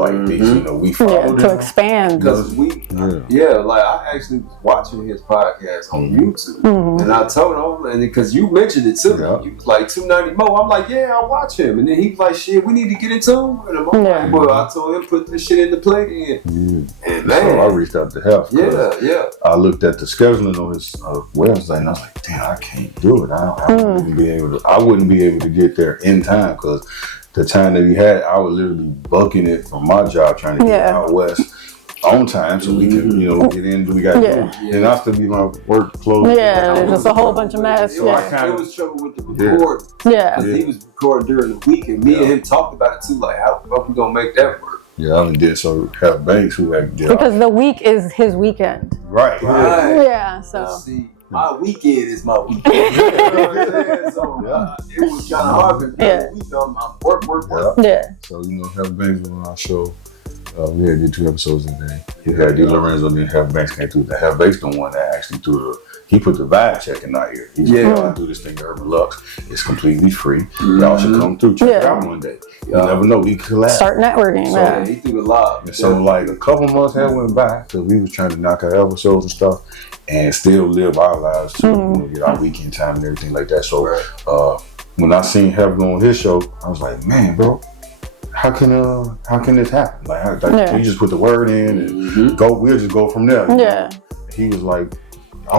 We followed to expand. Because I actually was watching his podcast on YouTube, and I told him, and because you mentioned it too, you was like 290 Mo. I'm like, I watch him, and then he was like, shit, we need to get into him. And I'm like, well, I told him put this shit in the play, and man, so I reached out to help. I looked at the scheduling on his website, and I was like, damn, I can't do it. I wouldn't be able to get there in time because the time that he had, I was literally bucking it from my job trying to get out west. on time so we can, get in, do we got to do. And I still be my work clothes. Yeah, there's just a whole bunch of mess. So it was trouble with the recording. Because he was recording during the week, and me and him talked about it too. Like, how the fuck we gonna make that work? Yeah, I only did so have Banks who had because the week is his weekend. Right. Yeah. So. Let's see. My weekend is my weekend. You know what I'm saying? So it was kind of hard because I'm work. Yeah. So have Banks on our show. We had to do 2 episodes a day. He had D. Lorenzo, then Have Banks came through. The Have Banks the one that actually he put the vibe check in our ear. He said, I do this thing at Urban Lux. It's completely free. Y'all should come through. Check it out one day. You never know. We collab. Start networking. So he threw a lot. And so like a couple months had went by because we was trying to knock out episodes and stuff and still live our lives to get our weekend time and everything like that. So when I seen Have go on his show, I was like, man, bro, how can this happen? Like you just put the word in and we'll just go from there. He was like,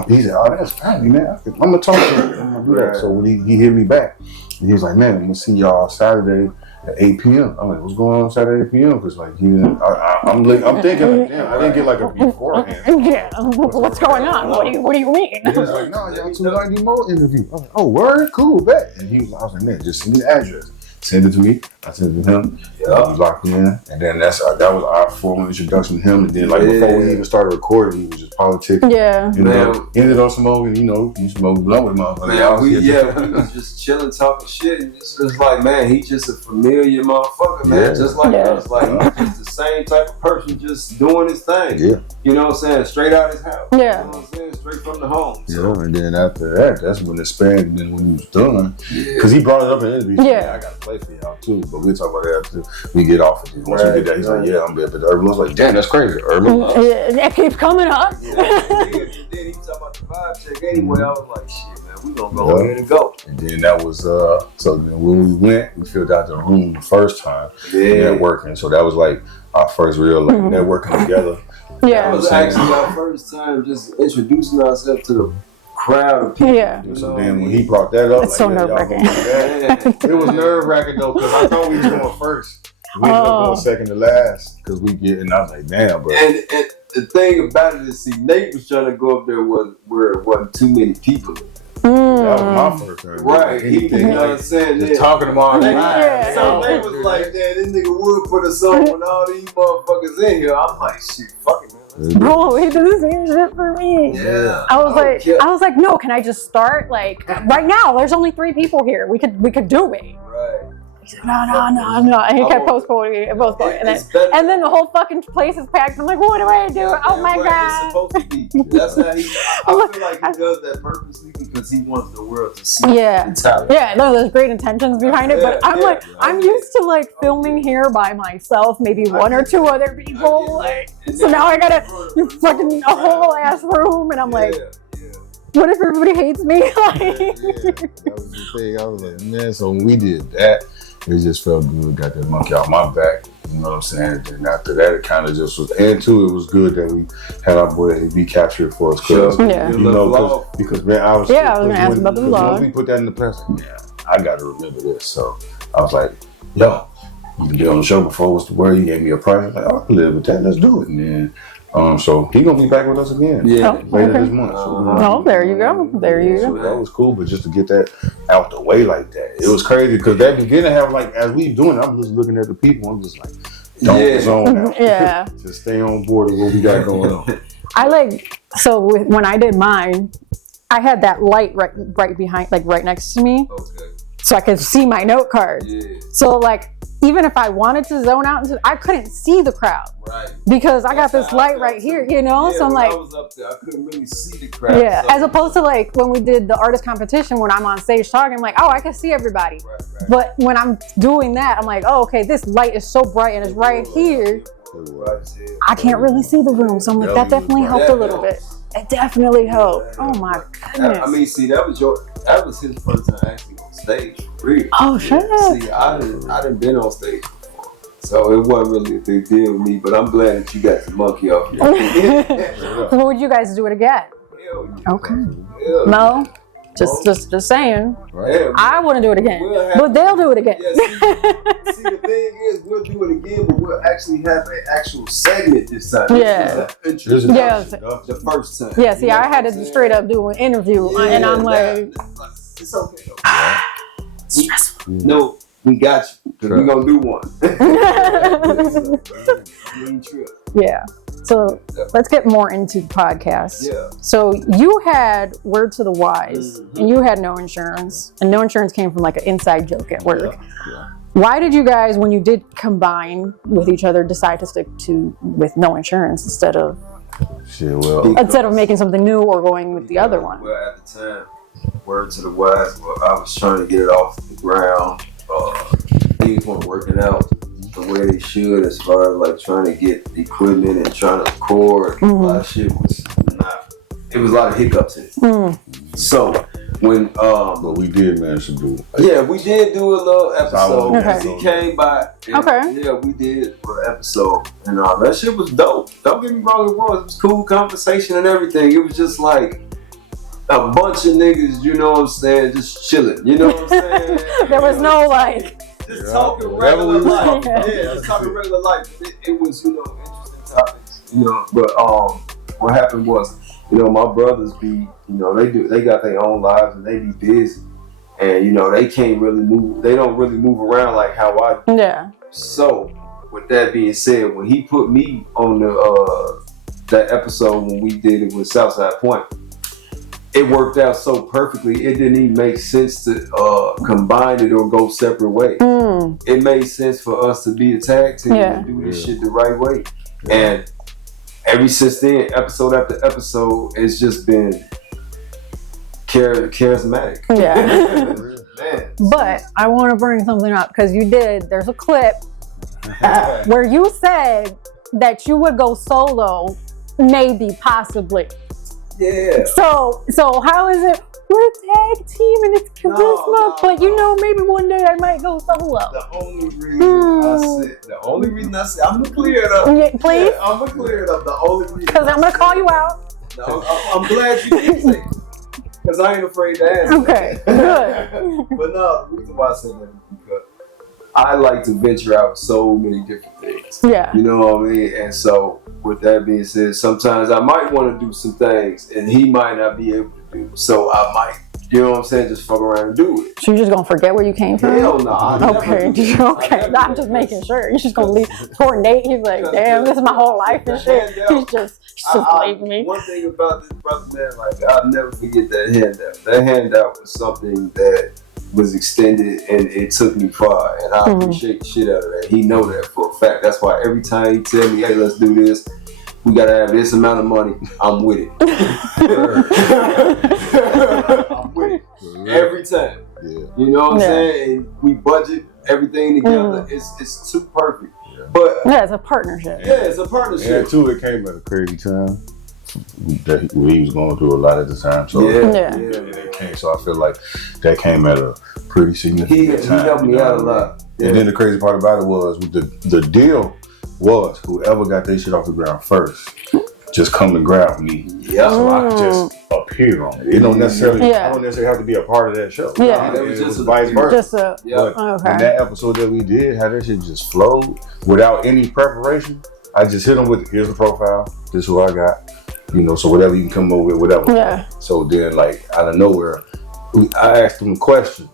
he said, oh, that's family, man. I'm gonna talk to him. I'm gonna do that. So when he hit me back, and he was like, man, I'm gonna see y'all Saturday at 8 p.m. I'm like, what's going on Saturday at 8 p.m.? Because like I'm thinking like, damn, I didn't get like a beforehand. Yeah, what's going on? What do you mean? He was like, no, y'all 290 more interview. I was like, oh, word, cool, bet. And I was like, man, just send me the address. Send it to me. I sent it to him. He locked me in, and then that was our formal introduction to him. And then before we even started recording, he was just politicking. Yeah. Ended on smoking. You smoke blunt with motherfuckers. Man, we was just chilling, talking shit, and it's just like, man, he's just a familiar motherfucker, man, just like us. Like he's just the same type of person, just doing his thing. Yeah. You know what I'm saying? Straight out his house. Yeah. You know what I'm saying? Straight from the home. So. Yeah. And then after that, that's when it spanned. And then when he was done, because he brought it up in the interview. Yeah. I got to play for y'all too, but we'll talk about that after we get off of it. Once we get that, he's like, yeah, I'm bad. But Urban was like, damn, that's crazy. Urban. That keeps coming up. Then he was talking about the vibe check anyway. I was like, shit, man, we gonna go ahead and go. And then that was so then when we went, we filled out the room the first time networking. So that was like our first real networking together. Yeah, that was actually our first time just introducing ourselves to the crowd of people. Yeah. So then when he brought that up, it's so nerve-wracking. It was nerve-wracking though, because I thought we was going first. We ended up going second to last because and I was like, damn, bro. And the thing about it is, see, Nate was trying to go up there where it wasn't too many people. That was my first time. Right. He you know what I'm saying? Just talking to him all the time. Yeah. So Nate was like, man, this nigga would put us on when all these motherfuckers in here. I'm like, shit, fuck it, man. Bro, he did the same shit for me. Yeah. I was like, no, can I just start? Like, right now, there's only 3 people here. We could do it. Right. He said, no. And he kept postponing. And then the whole fucking place is packed. I'm like, what do I do? Oh my God. It's supposed to be. That's how I feel like he does that purposely because he wants the world to see. Yeah. Yeah, no, there's great intentions behind it. But I'm used to like filming here by myself, maybe 1 or 2 other people. So now I gotta fucking a whole ass room, and I'm like, what if everybody hates me? That was the thing. I was like, man. So when we did that, it just felt good. Got that monkey off my back. You know what I'm saying? And after that, it kind of just was. And too, it was good that we had our boy AB captured for us. Because man, I was gonna ask about the vlog. Once we put that in the press, I got to remember this. So I was like, yo, you can be on the show before. What's the word? He gave me a price. I was like, oh, I can live with that. Let's do it. And then, so he gonna be back with us again. Later this month. So, there you go. So that was cool, but just to get that out the way like that, it was crazy because that beginning have like as we doing it, I'm just looking at the people. I'm just like, don't zone out. Yeah. Just stay on board with what we got going on. When I did mine, I had that light right behind, like right next to me, so I could see my note card. So like, even if I wanted to zone out, I couldn't see the crowd. Right. Because I got this light right here, you know? So I'm like, I was up there, I couldn't really see the crowd. Yeah, as opposed to like when we did the artist competition, when I'm on stage talking, I'm like, oh, I can see everybody. Right. But when I'm doing that, I'm like, oh, okay, this light is so bright and it's right here. I can't really see the room. So I'm like, that definitely helped a little bit. It definitely helped. Oh my goodness. I mean, see, that was his first time actually on stage, for real. Oh shit. See, I didn't been on stage before, so it wasn't really a big deal with me. But I'm glad that you got the monkey off your head. So would you guys do it again? Hell yeah. Okay. No. Just saying. Right. I want to do it again, but they'll do it again. Yeah, see, the thing is, we'll do it again, but we'll actually have an actual segment this time. Yeah. The first time. Yeah, see, I had to straight up do an interview, and I'm like, it's okay though. No, we got you. We're gonna do one. Yeah. So let's get more into podcasts. Yeah. So you had Word to the Wise, and you had No Insurance, and No Insurance came from like an inside joke at work. Yeah. Why did you guys, when you did combine with each other, decide to stick with No Insurance instead of making something new or going with the other one? Well, at the time, Word to the Wise, I was trying to get it off the ground. Things weren't working out the way they should, as far as like trying to get equipment and trying to record. A lot of shit was not. It was a lot of hiccups in it. So when but we did manage to do it. Yeah, we did do a little episode. Okay. He came by. And, yeah, we did for an episode, and that shit was dope. Don't get me wrong, it was cool conversation and everything. It was just like a bunch of niggas, you know what I'm saying, just chilling. You know what I'm saying? There was no like. Just talking regular life. Yeah, just talking regular life. It was, interesting topics. But what happened was, my brothers be, they got their own lives and they be busy. And, they can't really move, they don't really move around like how I do. Yeah. So, with that being said, when he put me on that episode when we did it with Southside Point, it worked out so perfectly, it didn't even make sense to combine it or go separate ways. It made sense for us to be a tag team and do this shit the right way. And ever since then, episode after episode, it's just been charismatic. Yeah. Man. But I want to bring something up because there's a clip where you said that you would go solo, maybe, possibly. Yeah. So how is it? We're a tag team and it's charisma, but maybe one day I might go solo. The only reason I said, I'm gonna clear it up. Yeah, please. Yeah, I'm gonna clear it up. The only reason. Because I'm gonna call you out. No, I'm glad you did say it. Because I ain't afraid to answer. Okay, good. But no, the reason why I said that is because I like to venture out so many different things. Yeah. You know what I mean? And so, with that being said, sometimes I might want to do some things and he might not be able to do. So I might, just fuck around and do it. So you're just gonna forget where you came from? Hell no. Okay. I'm just making sure. You're just gonna leave poor Nate. He's like, damn, this is my whole life and shit. He's just leaving me. One thing about this brother, man, like I'll never forget that handout. That handout was something that was extended and it took me far, and I appreciate the shit out of that. He know that for a fact. That's why every time he tell me, hey, let's do this, we gotta have this amount of money, I'm with it. I'm with it. Every time. Yeah. You know what I'm saying? And we budget everything together. It's too perfect. Yeah. But it's a partnership. Yeah, it's a partnership. Yeah, too, it came at a crazy time. We was going through a lot at the time, so it came. So I feel like that came at a pretty significant time. He helped me out a lot. Yeah. And then the crazy part about it was the deal was whoever got their shit off the ground first, just come and grab me. Yeah. So I could just appear on it. It don't necessarily. I don't necessarily have to be a part of that show. Yeah. It was just vice versa. But in that episode that we did, how that shit just flowed without any preparation. I just hit them with, here's the profile. This is who I got. So whatever you can come up with, whatever. Yeah. So then, like, out of nowhere, I asked him a question.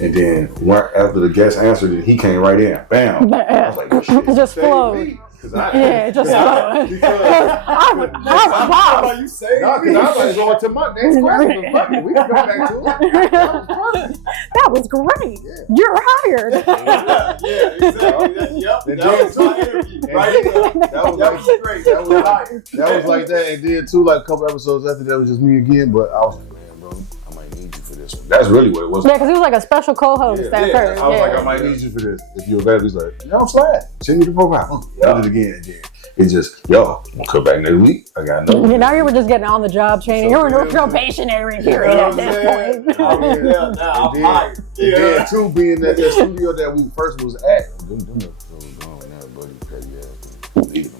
And then, after the guest answered it, he came right in. Bam. I was like, oh, shit. It just flowed. It just flowed. Wow. You saying because I was like, going to my next question. We can go back to it. That was great. Yeah. You're hired. Yeah, exactly. Yep. That was my interview. Right there. That was great. That was like that. And then, too, like a couple episodes after that was just me again. But I was like, man, bro, I might need you for this one. That's really what it was. Yeah, because he was like a special co-host at first. I was like, I might need you for this. If you're available, he's like, I'm slide. Send me the profile. Did it again. And then it's just, we'll come back next week. I got no. Now you were just getting on the job training. You were in a probationary period at that point. I'm hired. And then, too, being at that studio that we first was at.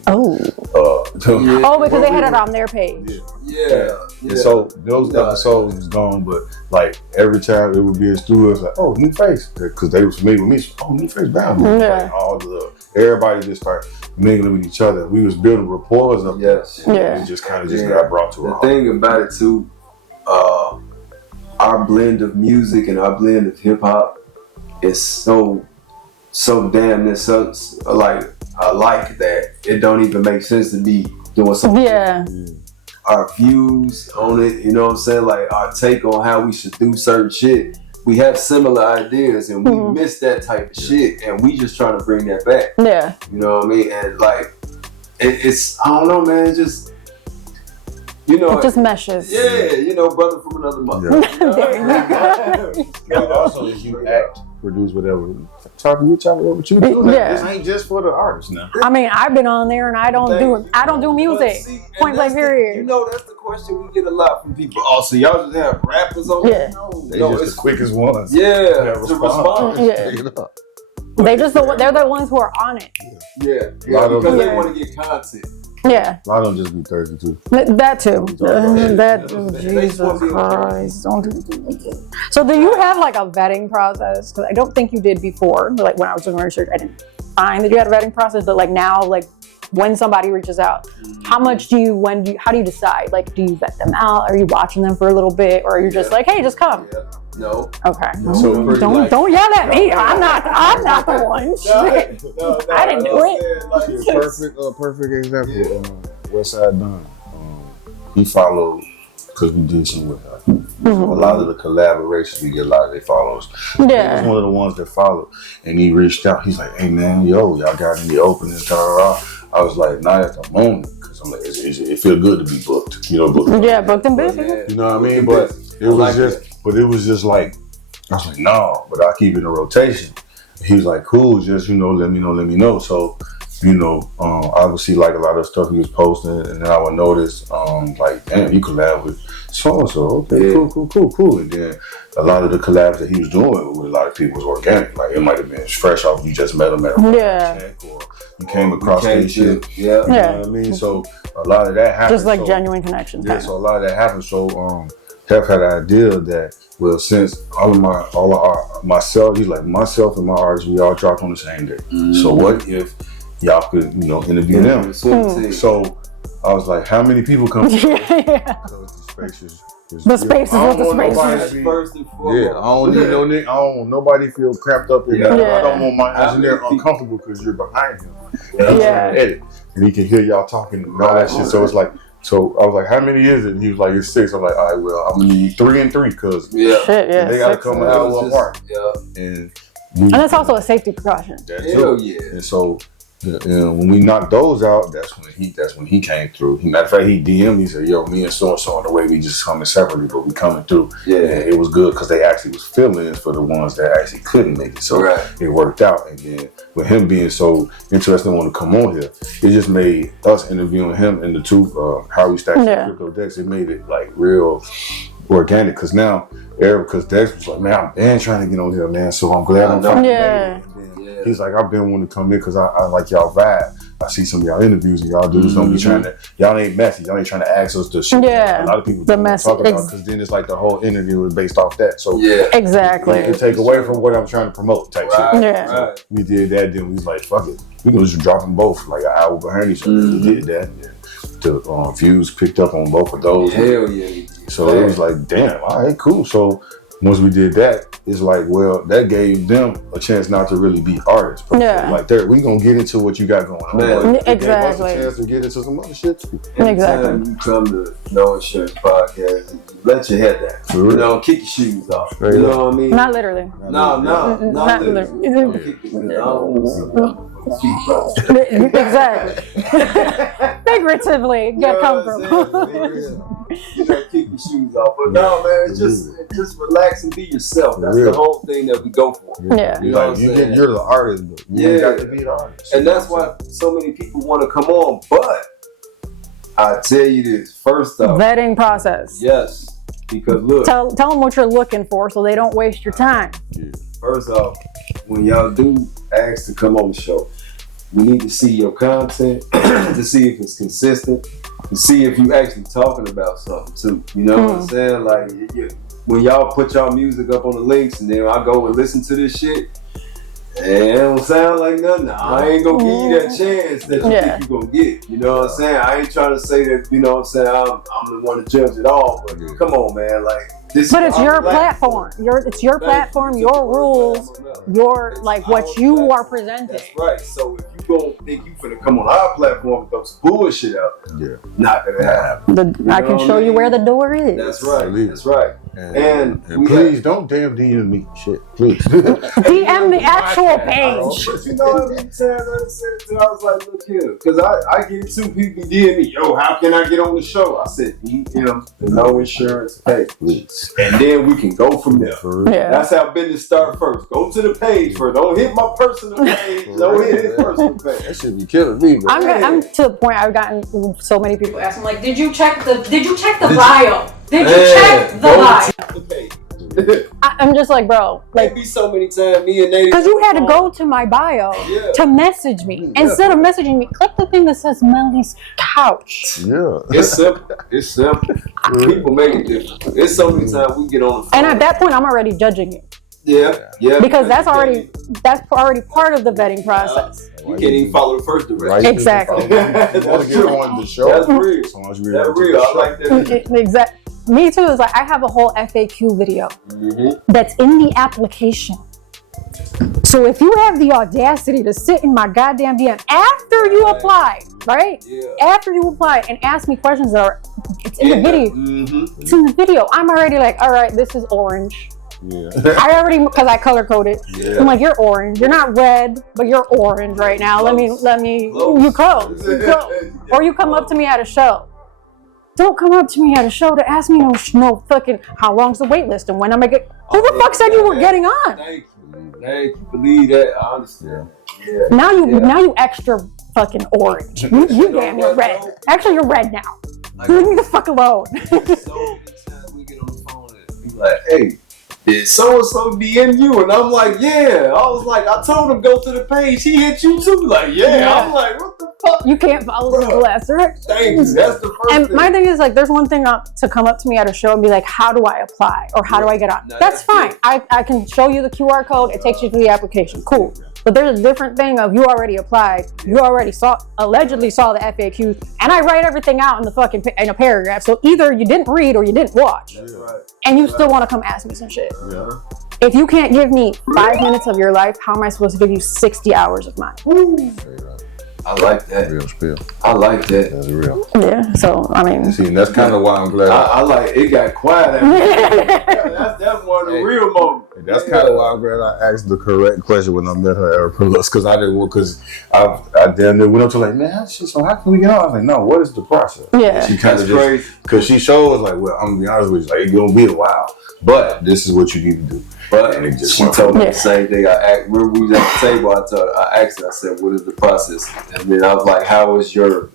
Oh. because they had it on their page. Yeah. And so those episodes was gone, but like every time it would be in studio, it's like, oh, new face, because they were familiar with me. So, oh, new face, bam. Like, everybody just started mingling with each other. We was building rapport up there. Yes. It just kind of just got brought to the thing about it too, our blend of music and our blend of hip hop is so damn this like I like that it don't even make sense to be doing something. Our views on it, you know what I'm saying? Like our take on how we should do certain shit. We have similar ideas and we miss that type of shit, and we just trying to bring that back. Yeah. You know what I mean? And like it's I don't know, man. It just it just meshes. Yeah, brother from another mother. There you go. Also, if you act, produce, whatever, talk what you do. This ain't just for the artist now. I mean, I've been on there and I don't do music. Point blank period. That's the question we get a lot from people. Oh, so y'all just have rappers on there? They just the quickest ones. To respond. They're the ones who are on it. Because they want to get content. Yeah. A lot of them just be 32. That too. Jesus Christ. Don't do it. So do you have like a vetting process? Because I don't think you did before. Like when I was doing research, I didn't find that you had a vetting process. But like now, like when somebody reaches out, how do you decide? Like, do you vet them out? Are you watching them for a little bit? Or are you just like, hey, just come? No. Okay. So don't yell at me. I'm not the one. Shit. I didn't do it. Perfect example. Westside Don. He followed because we did some with her. So a lot of the collaborations we get, a lot of their followers. He was one of the ones that followed, and he reached out. He's like, "Hey man, y'all got any openings?" I was like, "Not at the moment," because I'm like, it feels good to be booked. Booked and busy. You know what I mean? But it was just like, I was like, no, but I keep it in rotation. He was like, cool, just, let me know. So, obviously like a lot of stuff he was posting, and then I would notice, like, damn, you collab with so-and-so. Okay, cool. And then a lot of the collabs that he was doing with a lot of people was organic. Like it might have been fresh off, you just met him at a check, or you came across this shit. You know what I mean? So a lot of that happened. Just like genuine connections. Yeah, so a lot of that happened. So, Hef had an idea that, well, since myself and my artists, we all dropped on the same day. So what if y'all could, interview them? So I was like, how many people come? Because the space is what the space is. First and foremost. I don't need no nigga. I don't want nobody feel cramped up in there. I don't want my engineer uncomfortable because you're behind him. Edit, and he can hear y'all talking and all that shit. So it's like. So I was like, how many is it? And he was like, it's 6. I'm like, all right, well, I'm gonna need 3 and 3 because they gotta come an hour apart. And that's also a safety precaution. And so when we knocked those out, that's when he came through. Matter of fact, he DM'd me, he said, yo, me and so-and-so on the way, we just coming separately, but we coming through. And it was good because they actually was fill-ins for the ones that actually couldn't make it. So it worked out. And then with him being so interested in wanting to come on here, it just made us interviewing him and the two, how we stacked crypto decks, it made it like real organic. Because now, because Dex was like, man, I've been trying to get on here, man, so I'm glad I'm finally made it. He's like, I've been wanting to come in because I like y'all vibe. I see some of y'all interviews and y'all dudes don't be trying to, y'all ain't messy. Y'all ain't trying to ask us to shit. A lot of people don't talk about because then it's like the whole interview is based off that. So exactly. You can take away from what I'm trying to promote type shit. So we did that, then we was like, fuck it. We can just drop them both like an hour behind each other. We did that. The views picked up on both of those. Hell yeah. So it was like, damn, all right, cool. So once we did that, it's like, well, that gave them a chance not to really be artists. Like, we gonna get into what you got going on. Exactly. It gave us a chance to get into some other shit too. Anytime you come to No Insurance Podcast, let your head down. Kick your shoes off. You know what I mean? Not literally. No, not literally. Exactly. Figuratively, get comfortable. Keep your shoes off. But no, man, just relax and be yourself. That's the whole thing that we go for. You know you're the artist, but you got to be the artist. And that's why so many people want to come on. But I tell you this, first off, vetting process. Yes, because look, tell them what you're looking for so they don't waste your time. First off, when y'all do ask to come on the show, We need to see your content to see if it's consistent, to see if you actually talking about something too. You know what I'm saying? Like when y'all put y'all music up on the links and then I go and listen to this shit, it don't sound like nothing. I ain't gonna give you that chance that you think you gonna get. You know what I'm saying? I ain't trying to say that, you know what I'm saying, I'm the one to judge it all, but come on, man, like this. But it's your platform. It's your platform, your rules, your like what you are presenting. That's right. So if you don't think you finna come on our platform and throw some bullshit out there, not gonna happen. I can show you where the door is. That's right. That's right. And please don't damn DM me shit, please. DM the actual page. But you know what I'm saying? I was like, look here, because I get 2 people DM me, yo, how can I get on the show? I said, DM, no insurance pay, please. And then we can go from there. Yeah. That's how business start first. Go to the page first. Don't hit my personal page. Don't hit his personal page. That should be killing me, bro. I'm to the point I've gotten so many people asking, like, did you check the bio? Did you check the bio? I'm just like, bro, like, maybe so many times me and Nate, because you had to go to my bio to message me. Instead of messaging me, click the thing that says Melly's couch. Yeah, it's simple. It's simple. People make it different. It's so many times we get on the phone, and at that point, I'm already judging you. Yeah. Because that's already part of the vetting process. You can't even follow the first direction. Right. Exactly. That's true. On the show. That's real. That's real. I like that. Exactly. Me too. Is like I have a whole FAQ video that's in the application. So if you have the audacity to sit in my goddamn DM after you apply, right? Yeah. After you apply and ask me questions that are, it's in the video. It's in the video. I'm already like, all right, this is orange. Yeah. I already, because I color coded. I'm like, you're orange. You're not red, but you're orange right now. Let me. You close. Or you come up to me at a show. Don't come up to me at a show to ask me no fucking how long's the wait list and when I'm gonna get. Who the fuck said you were getting on? Thank you. Believe that. I understand. Yeah. Now you extra fucking orange. You damn near red. Actually, you're red now. Leave me the fuck alone. So many times we get on the phone and be like, hey, did so-and-so DM you? And I'm like, yeah. I was like, I told him go to the page. He hit you too. Like, yeah. I'm like, what the fuck? You can't follow the last directions. Thank you. That's the first and thing. My thing is like, there's one thing to come up to me at a show and be like, how do I apply? Or how do I get on? That's fine. I can show you the QR code. It takes you to the application. Cool. But there's a different thing of you already applied, you already allegedly saw the FAQs, and I write everything out in a paragraph. So either you didn't read or you didn't watch, and you still want to come ask me some shit. Yeah. If you can't give me 5 minutes of your life, how am I supposed to give you 60 hours of mine? I like that. Real spill. I like that. That's real. Yeah. So I mean, see, that's kind of why I'm glad. I like it. Got quiet. That's one of the real moments. That's kind of why I'm glad I asked the correct question when I met her at Plus, because I didn't. Because I damn near went up to like, man, so how can we get on? I was like, no, what is the process? Yeah. She kind of just because she showed us like, well, I'm gonna be honest with you, like it's gonna be a while, but this is what you need to do. But she told me the same thing. Remember we was at the table. I asked her. I said, "What is the process?" And then I was like, "How is your,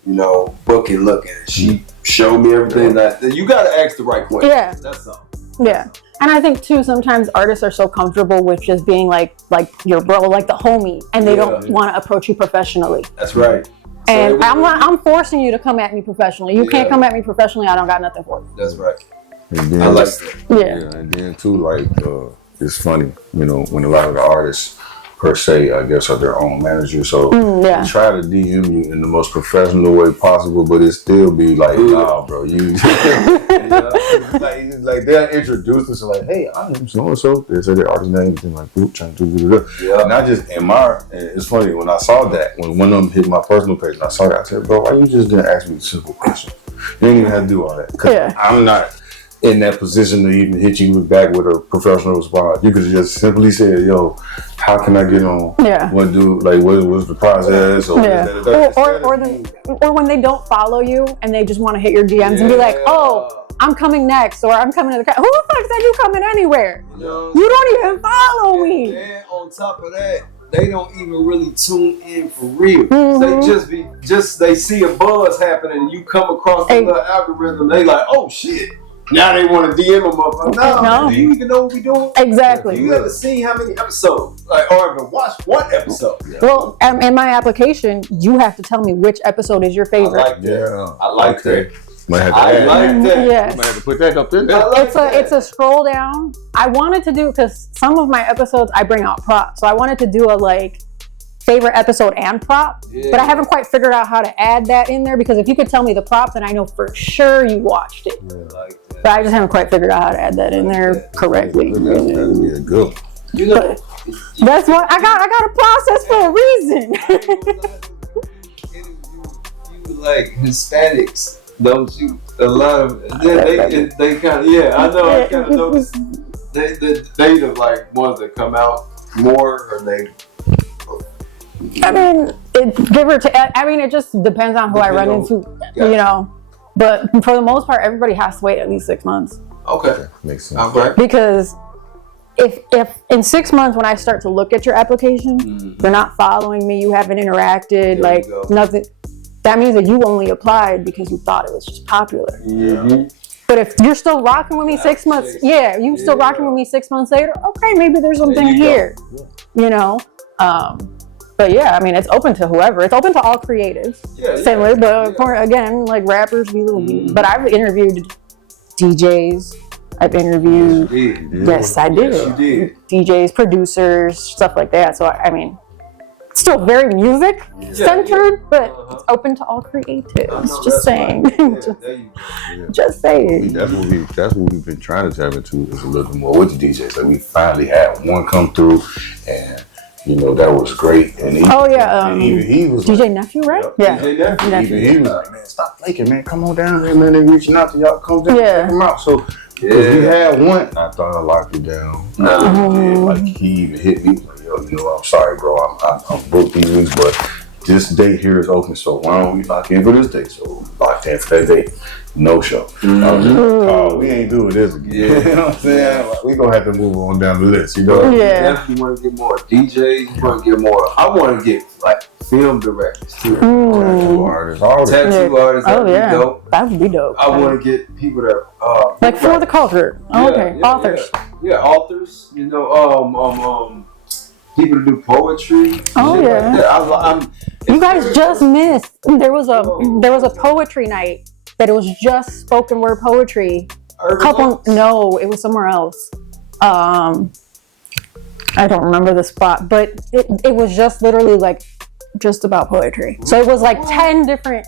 booking looking?" And she showed me everything. That you got to ask the right question. Yeah, that's all. Yeah, and I think too sometimes artists are so comfortable with just being like your bro, like the homie, and they don't want to approach you professionally. That's right. And I'm forcing you to come at me professionally. You can't come at me professionally. I don't got nothing for you. That's right. And then, I like that. Yeah, and then too, like. It's funny, when a lot of the artists, per se, I guess, are their own managers. So they try to DM you in the most professional way possible, but it still be like, nah, bro, you. like they'll introduce us like, hey, I'm so and so. They say their artist name, and like, trying to do it. Yeah. And I just it's funny when I saw that when one of them hit my personal page, and I saw that, I said, bro, why you just didn't ask me simple questions? You didn't even have to do all that because I'm not in that position to even hit you back with a professional response. You could have just simply said, yo, how can I get on? Yeah. What was the process? Or when they don't follow you and they just want to hit your DMs and be like, oh, I'm coming next, or I'm coming to the who the fuck said you coming anywhere? You don't even follow me. And on top of that, they don't even really tune in for real. They see a buzz happening and you come across the little algorithm, they like, oh shit. Now they want to DM them up. No, do you even know what we doing? Exactly. You ever seen how many episodes? Like, or even watched one episode? Well, in my application, you have to tell me which episode is your favorite. I like that. I like that. I like that. Yes. Might have to put that up there. It's a scroll down. I wanted to do, because some of my episodes I bring out props, so I wanted to do a like favorite episode and prop, but I haven't quite figured out how to add that in there, because if you could tell me the prop, then I know for sure you watched it. But I just haven't quite figured out how to add that in there correctly. That'd be a good one. You know, that's what I got a process for a reason. you like Hispanics, don't you? A lot of they kind of I know. I kind of noticed they the like ones that come out more, or they. I mean, it just depends on who I run into, you know. But for the most part, everybody has to wait at least 6 months. Okay, makes sense. Okay. Because if in 6 months, when I start to look at your application, you're not following me, you haven't interacted, like nothing. That means that you only applied because you thought it was just popular. But if you're still rocking with me 6 months, still rocking with me 6 months later, okay, maybe there's something here, you know. But yeah, I mean, it's open to whoever. It's open to all creatives. Similar, but again, like rappers, but I've interviewed DJs. I've interviewed. Yes, I did. Yes, you did. DJs, producers, stuff like that. So I mean, it's still very music centered, but it's open to all creatives. Just saying. Just saying. That's what we've been trying to tap into, is a little bit more with the DJs. Like, we finally had one come through, and you know, that was great. And he was DJ Nephew, right? Yeah. DJ Nephew. He was like, man, stop faking, man. Come on down here, man. They reaching out to y'all. Come down, check them out. So, we had one, I thought I locked it down. Like, he even hit me. Like, yo, you know, I'm sorry, bro. I'm booked these weeks, but this date here is open. So why don't we lock in for this date? So locked in for that date. No show. I was like, oh, we ain't doing this again. You know what I'm saying? Like, we gonna have to move on down the list, you know? Definitely want to get more DJs. Want to get more. I want to get like film directors too. Tattoo artists. Tattoo artists. That'd be dope. That would be dope. I want to get people that like for the culture. Authors. Authors. You know, people to do poetry. You guys just missed. There was a poetry night. That it was just spoken word poetry. No, it was somewhere else. I don't remember the spot, but it was just literally like just about poetry. So it was like 10 different.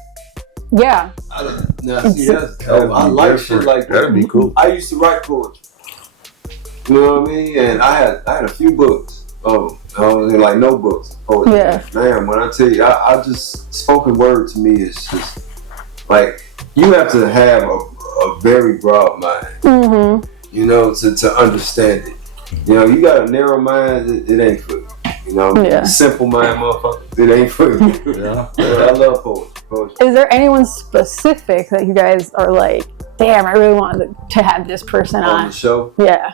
Yeah. I like shit like that. That'd be cool. I used to write poetry. You know what I mean? And I had a few books. Like notebooks. Poetry. Yeah. Man, when I tell you, I just spoken word to me is just like. You have to have a very broad mind, you know, to understand it. You know, you got a narrow mind, it ain't for you. You know, simple mind, motherfucker, it ain't for you. I love poetry. Is there anyone specific that you guys are like, damn, I really wanted to have this person on the show? Yeah.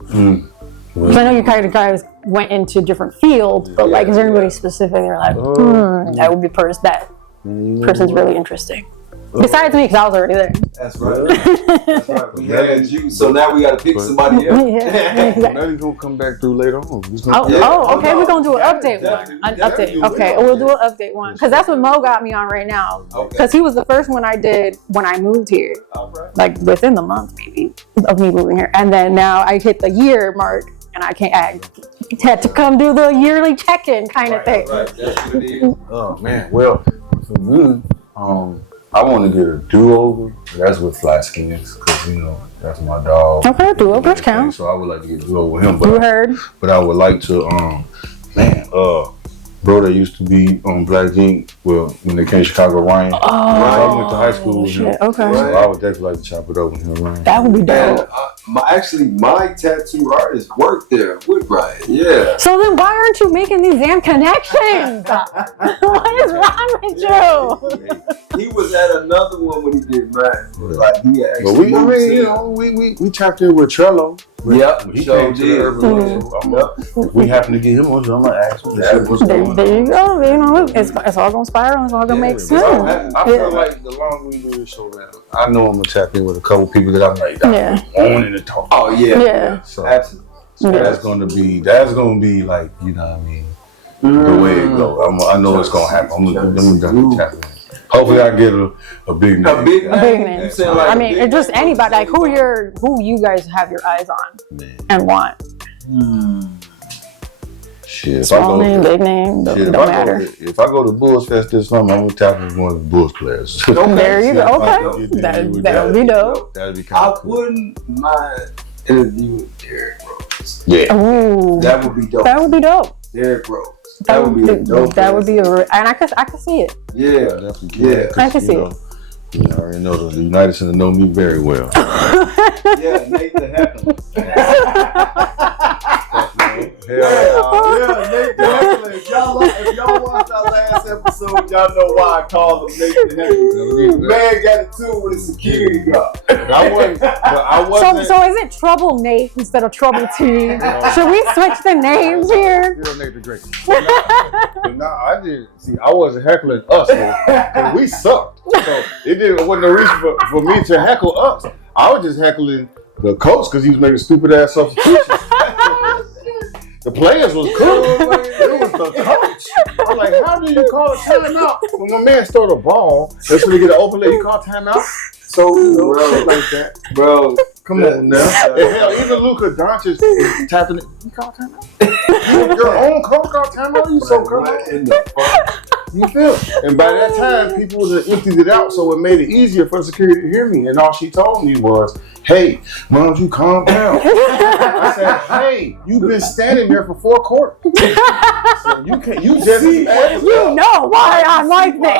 Because I know you kind of guys went into different fields, but like, is there anybody specific? They're like, that would be that person's really interesting. Besides me, because I was already there. That's right. That's right. We had you, so now we got to pick somebody else. Now he's gonna come back through later on. Okay. We're gonna do an update one. Okay, we'll do an update one because that's what Mo got me on right now. Because he was the first one I did when I moved here, like within the month maybe of me moving here, and then now I hit the year mark, and I had to come do the yearly check-in kind of thing. Right. That's what it is. Oh man, well for me, I want to get a do-over. That's with Fly Skins, because, you know, that's my dog. Okay, do-overs count. So I would like to get a do-over with him. But you heard. But I would like to, bro that used to be on Black Ink, well, when they came to Chicago, Ryan. I went to high school with him. Okay. So I would definitely like to chop it up with him, Ryan. That would be dope. My tattoo artist worked there with Ryan. Yeah. So then why aren't you making these damn connections? What is wrong with you? He was at another one when he did mine. Like he actually we chopped in with Trello. Yep, He sure came to the urban. So we happen to get him on, so I'm gonna ask him. There you go. You know, it's all gonna spiral. It's all gonna make sense. I feel like the longer we do this show, man, I know I'm gonna tap in with a couple people that I'm like, wanting to talk. Oh yeah. So, Absolutely. so that's gonna be like, you know what I mean, the way it goes. I know it's gonna happen. I'm gonna tap in. Hopefully, I get a big name. A big name. I mean, it's just anybody. Like who you guys have your eyes on and want. Shit, small name, big name, don't matter. If I go to Bulls Fest this summer, I'm gonna tap into one of the Bulls players. There you go. Okay, that would be dope. That'd be kind of cool. I wouldn't mind interviewing Derrick Rose. Yeah. Ooh, that would be dope. That would be dope. Derrick Rose. That would be dope. That would be and I can see it. Yeah, definitely. Yeah, I can see it. You already know the United Center know me very well. Yeah, Nate the Heckler. Yeah, Nate the Heckler. If y'all watched our last episode, y'all know why I called him Nate the Heckler. Man got it too with a security guard. I wasn't. So is it Trouble Nate instead of Trouble T? Should we switch the names here? Still Nate the Great. No, I didn't. See, I wasn't heckling us because we sucked. So it wasn't a reason for me to heckle us. I was just heckling the coach because he was making stupid ass substitutions. The players was cool. It was the coach. I'm like, how do you call a timeout when my man stole the ball? That's when you get an open leg. You call timeout. So shit like that, bro. Come on now. Hell, even Luka Doncic is tapping it. You call timeout. Your own coach called timeout. You so cool. You feel? And by that time, people would have emptied it out, so it made it easier for security to hear me. And all she told me was, "Hey, why don't you calm down?" I said, "Hey, you've been standing there for 4 quarters, so you can't. You just you know why I'm like this.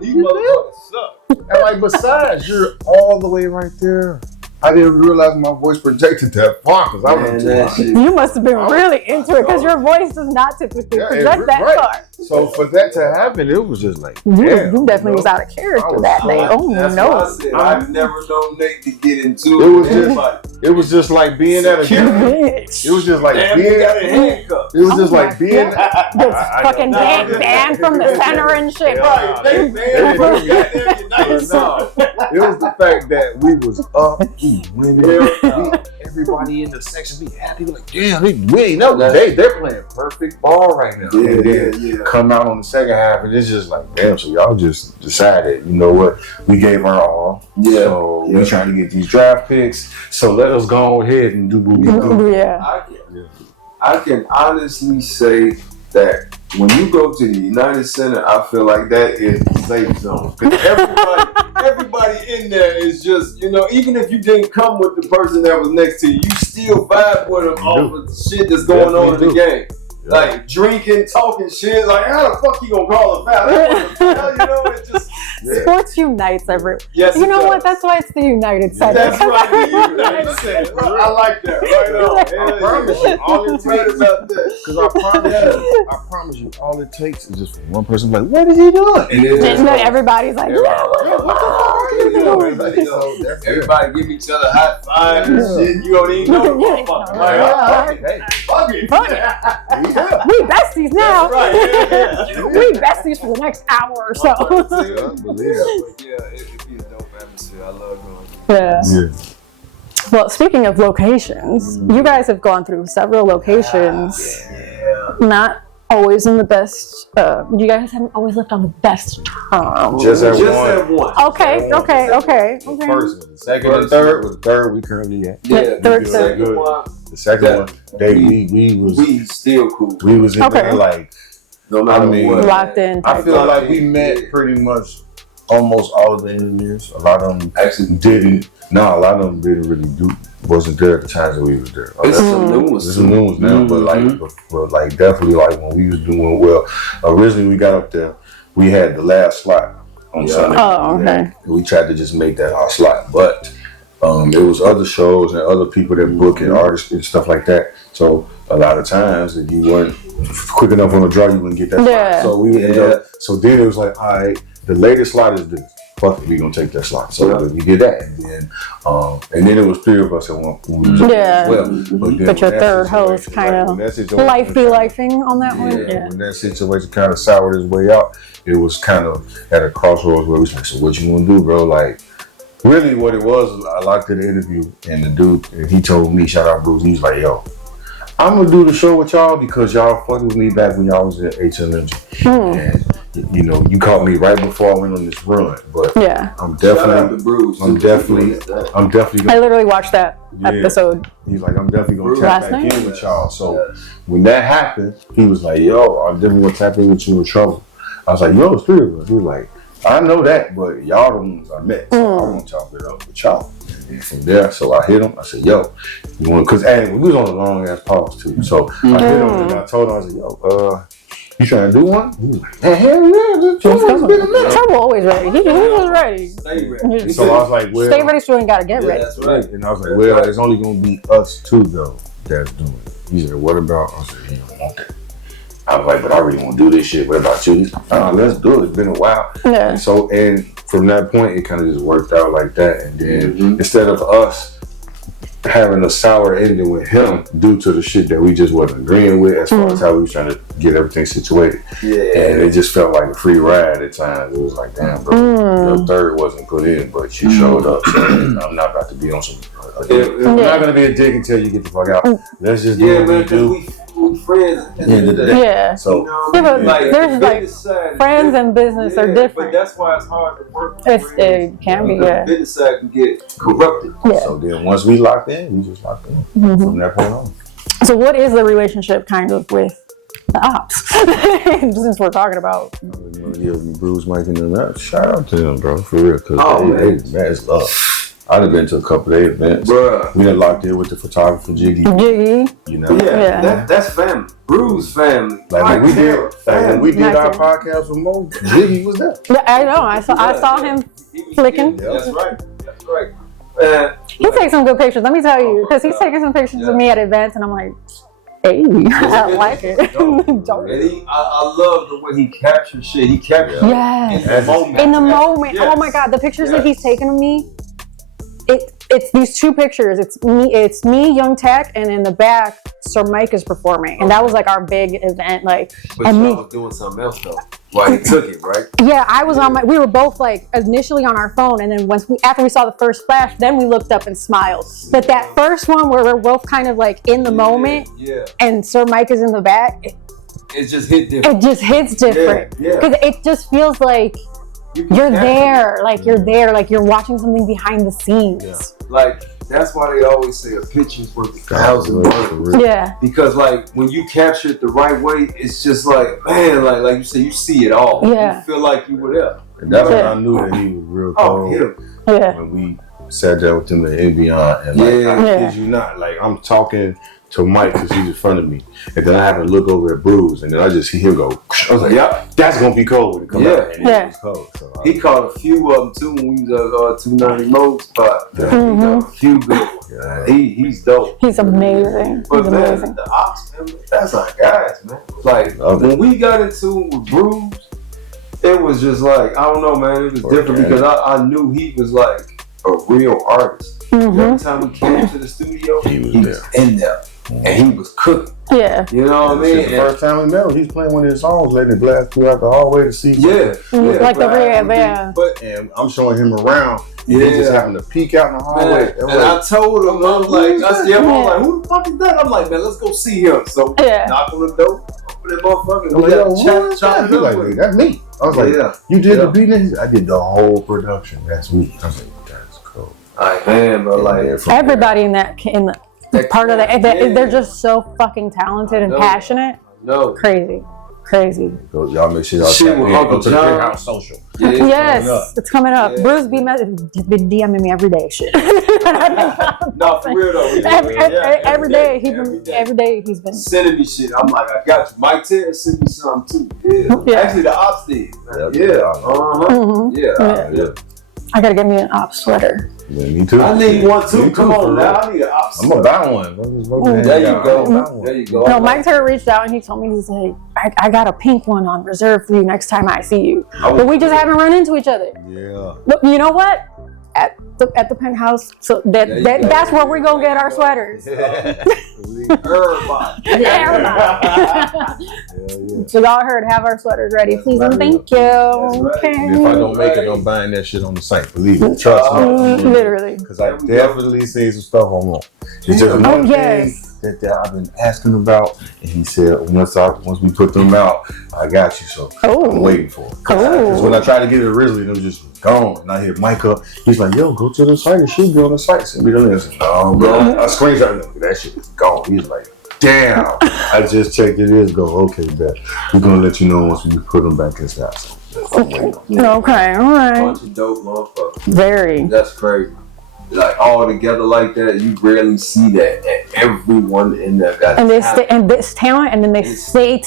You motherfuckers suck." And like, besides, you're all the way right there. I didn't realize my voice projected that far because I was that shit. You must have been really into it because your voice does not typically project that far. So for that to happen, it was just like, you definitely was out of character that day. Oh no! I said, I've never known Nate to get into it. It was just like being at a game. It was just like being at a handcuff. It was just like being fucking band from the center and shit. It was the fact that we was up. Winning. Everybody in the section be happy, like, damn, we ain't know they're playing perfect ball right now. And then come out on the second half, and it's just like, damn. So y'all just decided, you know what? We gave our all. Yeah. So we trying to get these draft picks. So let us go ahead and do what we do. Yeah. I can honestly say that when you go to the United Center, I feel like that is the safe zone. Everybody in there is just, you know, even if you didn't come with the person that was next to you, you still vibe with them off of the shit that's going on in the game. Yeah. Like drinking, talking shit. Like, how the fuck you gonna call a foul? You know, it's just sports unites everyone. Yes, you know what? That's why it's the United Center. That's right, the United Center. I like that. Right on. I promise you, all it takes about that. Because I promise you, all it takes is just one person like, what is he doing? And then everybody's like, what the fuck are you doing? Everybody give each other high five and shit. You don't even know the motherfucker. Fuck it. We besties now. Right, we besties for the next hour or so. It'd be a dope atmosphere. I love going. Yeah. Well, speaking of locations, you guys have gone through several locations. Not always in the best. You guys haven't always lived on the best terms. Just at one. Okay. The first one, the second and third. The third we currently at. Third. The second one, we still cool. We was in there like, no matter what. Locked in. I feel like we met pretty much almost all of the engineers. A lot of them actually didn't. No, a lot of them didn't really wasn't there at the times that we was there. There's some new ones. There's some new ones now, but like definitely like when we was doing well. Originally we got up there, we had the last slot on Sunday. Oh, okay. We tried to just make that our slot, but there was other shows and other people that book and artists and stuff like that. So a lot of times if you weren't quick enough on the draw, you wouldn't get that slot. So we ended up. So then it was like, all right, the latest slot is this. fuck it, we gonna take that slot. So we did that, and then it was 3 of us at one point as well. But your third host kind of lifing on that one. Yeah, when that situation kind of soured his way out, it was kind of at a crossroads where we was like, so what you gonna do, bro? Like, really what it was, I liked the interview, and the dude, and he told me, shout out Bruce, he was like, yo, I'm gonna do the show with y'all because y'all fucked with me back when y'all was at HLMG. And you know, you caught me right before I went on this run. But I'm definitely I literally watched that episode. He's like, I'm definitely gonna tap back in with y'all. So when that happened, he was like, yo, I'm definitely gonna tap in with you in trouble. I was like, yo, it's 3 of us. He was like, I know that, but y'all the ones I met, so I want to chop it up with y'all. And from there, so I hit him. I said, yo, you want, because we was on a long ass pause too. So I hit him and I told him, I said, yo, you trying to do one? He was like, hell yeah, Trouble always ready. He was ready. Stay ready. So I was like, well, stay ready, so you ain't gotta get ready. That's right. And I was like, well, it's only gonna be us 2 though that's doing it. He said, what about? I said, he don't want that. I was like, but I really want to do this shit. What about you? He's like, let's do it. It's been a while. Yeah. And from that point, it kind of just worked out like that. And then instead of us having a sour ending with him due to the shit that we just wasn't agreeing with as far as how we was trying to get everything situated. Yeah. And it just felt like a free ride at times. It was like, damn, bro, your third wasn't put in, but you showed up. So I'm not about to be on some. I'm not going to be a dick until you get the fuck out. Let's just do what we do. We friends at the end of the day. Yeah. So, but there's like friends and business are different. But that's why it's hard to work with it can be, The business side can get corrupted. Yeah. So then once we locked in, we just locked in from that point on. So what is the relationship kind of with the ops? Since we're talking about. Bruce, Mike, and them, shout out to them, bro, for real. Because man, it's love. I'd have been to a couple of events. Bruh. We had locked in with the photographer Jiggy. You know? Yeah. That's family. Bruce family. Like when we did our podcast with Mo, Jiggy was there. Yeah, I know. I saw him flicking. That's right. He takes some good pictures. Let me tell you, because he's taking some pictures of me at events, and I'm like, hey, I like it. And I love the way he captures shit. He captures in the moment. Oh my God, the pictures that he's taken of me. It's these 2 pictures. It's me, Young Tech, and in the back, Sir Mike is performing, and that was like our big event. Like, but y'all was doing something else though. While he took it, right? Yeah, I was on we were both like initially on our phone, and then after we saw the first flash, then we looked up and smiled. But that first one where we're both kind of like in the moment, and Sir Mike is in the back, it just hit different. It just hits different because it just feels like. You're there, like you're watching something behind the scenes. Yeah. Like that's why they always say a picture's worth 1,000 words. Yeah. Because like when you capture it the right way, it's just like man, like you say, you see it all. Yeah. You feel like you were there. And that's when I knew that he was real cold. When we sat down with him at Beyond, and I kid you not, like I'm talking to Mike because he's in front of me, and then I have to look over at Bruce, and then I just see him go. I was like, "Yeah, that's gonna be cold when it comes out." And it was cold. So he caught a few of them too when we was at 290 Mode spot. He got a few good ones. He's dope. He's amazing. But man, the ops, man, that's our guys, man. Like when we got into with Bruce, it was just like I don't know, man. It was different because I knew he was like a real artist. Every time we came to the studio, he was in there. And he was cooking. Yeah. You know what I mean? The first time we met him, he's playing one of his songs, letting it blast throughout the hallway to see. Like the real, and I'm showing him around. And he just happened to peek out in the hallway. And I told him, I'm like, who the fuck is that? I'm like, man, let's go see him. So knock on the door, open that motherfucker. We got chat. He's like, that's me. I was like, you did the beat? I did the whole production. That's me. I was like, that's cool. I am, but like everybody in the part of that, they're just so fucking talented and passionate. No, crazy. Y'all make sure y'all go to the Big House Social. Yes, it's coming up. Bruce been DMing me every day. Shit. No, for real though. Every day he's been sending me shit. I'm like, I got you. Mike Terry sent me something too. Yeah. Actually, the ops did. I gotta get me an op sweater. Yeah, me too. I need one too. Come on now. I need an I'm gonna buy one. There you go. There you go. No, Mike Terry reached out and he told me, he's like, I got a pink one on reserve for you next time I see you. But we just haven't run into each other. Yeah. But you know what? At the penthouse, so that's where we're gonna get our sweaters. Everybody. So y'all heard, have our sweaters ready, please and thank you. Right. Okay. And if I don't make it, I'm buying that shit on the site. Believe me, trust me. Literally. Because I definitely seen some stuff on them. It's just one thing that I've been asking about, and he said once we put them out, I got you. So I'm waiting for it. Because when I tried to get it originally, them just gone. And I hit Mike up. He's like, "Yo, go to the site. It should be on the site." So we don't listen. No, bro. I screenshot it. That shit is gone. He's like, "Damn." I just checked it. It is go. Okay, bet. We're gonna let you know once we put them back in stock. So okay, all right. Bunch of dope motherfuckers. Very. That's crazy. Like all together like that, you rarely see that. And everyone in there got this talent, and then they stick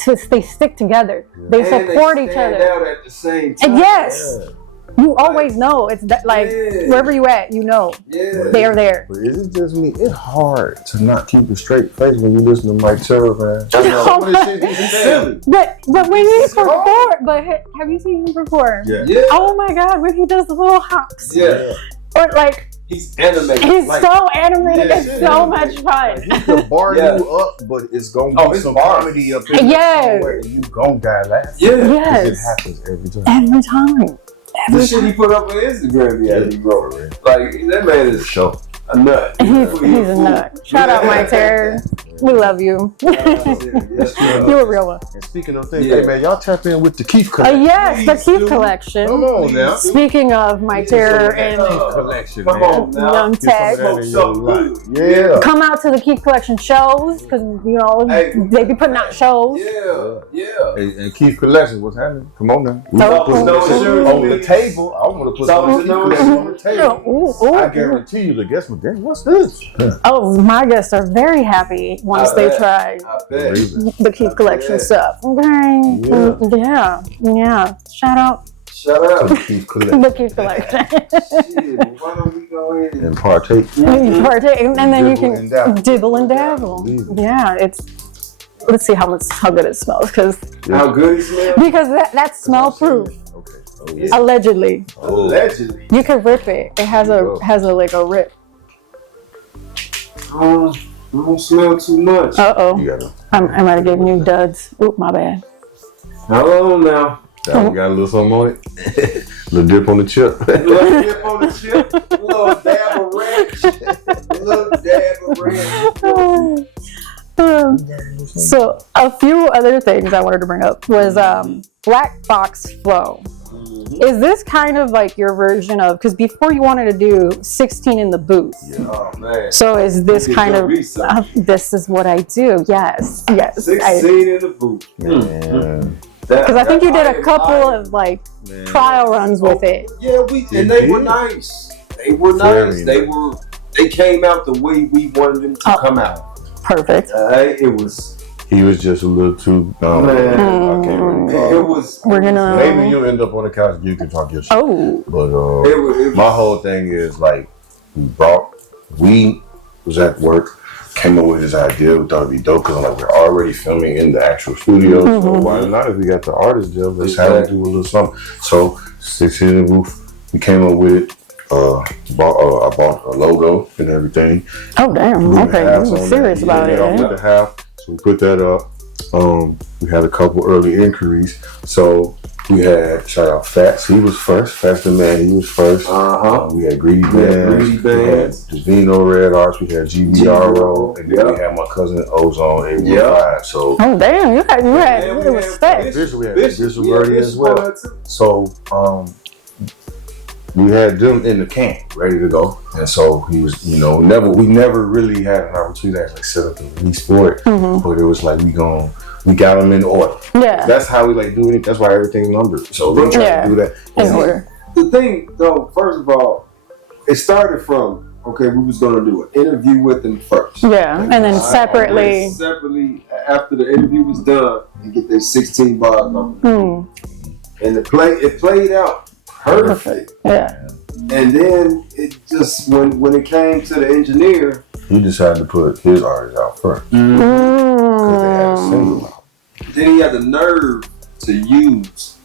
together. Yeah. They support each other. Out at the same time. And yes. Yeah. You always know. It's that, like, wherever you at, you know. Yeah. They are there. But is it just me? It's hard to not keep a straight face when you listen to Mike Terry, man. But when he performs, but have you seen him perform? Yeah. Oh my God, when he does the little hops. Yeah. Or like, he's animated. He's so animated. It's so much fun. He can bar you up, but it's gonna be some comedy up in somewhere, and you gonna die laughing. Yeah. Yes. It happens every time. Every time. The shit he put up on Instagram, he bro. Like that man is a nut. He's a nut. Shout out Mike Terry. We love you. You're a real one. And speaking of things, hey man, y'all tap in with the Kief collection. Yes, the Kief collection. Come on now. Speaking of Mike Terry and collection, come on now. Young Tech. Yeah. Come out to the Kief collection shows, because they be putting out shows. Yeah. And Kief collection, what's happening? Come on now. On the table. I want to put some on the table. I guarantee you, the guests will think, what's this? Oh, my guests are very happy once they try the Kief collection stuff. Okay. Yeah. Shout out to the Kief collection. The Kief collection. Shit, why don't we go ahead and partake? And then you can dibble and dabble. Yeah, let's see how good it smells, how good it smells? Because that's smell proof. Okay. Allegedly. Allegedly. You can rip it. It has a rip. Don't smell too much. I might have given you duds. Oop, my bad. Hello now. That one got a little something on it. Little dip on the chip. Little dip on the chip. Little dab of ranch. So a few other things I wanted to bring up was Black Box Flow. Is this kind of like your version of, because before you wanted to do 16 in the booth. Yeah. Oh man. So is this kind of this is what I do? Yes. 16 in the booth. Because I think you did a couple of trial runs with it. Yeah, they were nice. They came out the way we wanted them to come out. Perfect. He was just a little too. I can't really it was. We're gonna. Maybe you end up on the couch. You can talk your shit. Oh. But my whole thing is we was at work, came up with this idea. We thought it'd be dope because we're already filming in the actual studio. So why not, if we got the artist there, let's have them do a little something. So 16 in the booth, we came up with it. I bought a logo and everything. Oh damn! Okay, you serious about it? The half. So we put that up. We had a couple early inquiries. So we had, shout out Fats, he was first. Fats the Man, he was first. We had Greedy Bands. We had Divino Red Arts. We had GBRO. And then we had my cousin Ozone 815. So oh damn, you had it was Fats. We had Bishop Birdie as well. So we had them in the can, ready to go. And so he was, we never really had an opportunity to set up the release for it. But it was like, we got them in order. Yeah. That's how we do it. That's why everything's numbered. So we try to do that in order. The thing, though, first of all, it started from, we was going to do an interview with them first. Yeah, and then separately. Separately, after the interview was done, and get their 16 bars on. And it played out perfect. Yeah. And then it just when it came to the engineer, he decided to put his artist out first. Mm-hmm. Because they had a single out. Then he had the nerve to use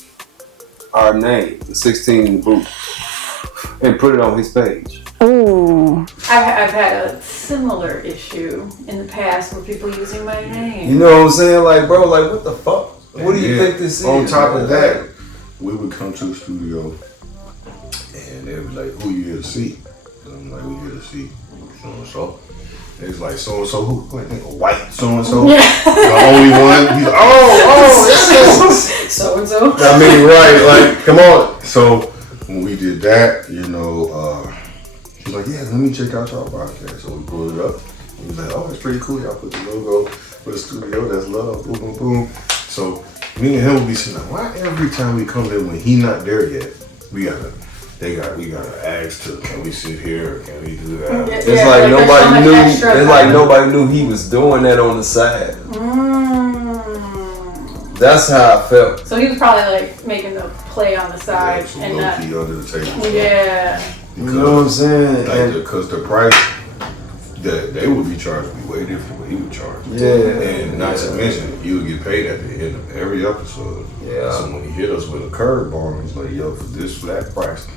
our name, the 16 in the booth, and put it on his page. Ooh. I've had a similar issue in the past with people using my name. You know what I'm saying? Like, bro, like, what the fuck? What do you think this is? On top of that, we would come to the studio and they would be like, who you here to see? And I'm like, we here to see so-and-so. And it's like, so-and-so who? Like, a white so-and-so? Yeah. The only one? He's like, oh, So-and-so. I mean, right, like, come on. So when we did that, you know, he was like, yeah, let me check out y'all podcast. So we pulled it up. He was like, oh, it's pretty cool. Y'all put the logo for the studio. That's love. Boom, boom, boom. So me and him would be sitting like, why every time we come in when he not there yet, we gotta ask to, can we sit here? Can we do that? Yeah, it's like nobody knew. It's like nobody knew he was doing that on the side. That's how I felt. So he was probably like making the play on the side and low not. key under the table. Yeah. You know what I'm saying? Like, because the price that they would be charged would be way different than what he would charge. Yeah. And not to mention, he would get paid at the end of every episode. Yeah. So when he hit us with a curveball, he's like, yo, for this flat price,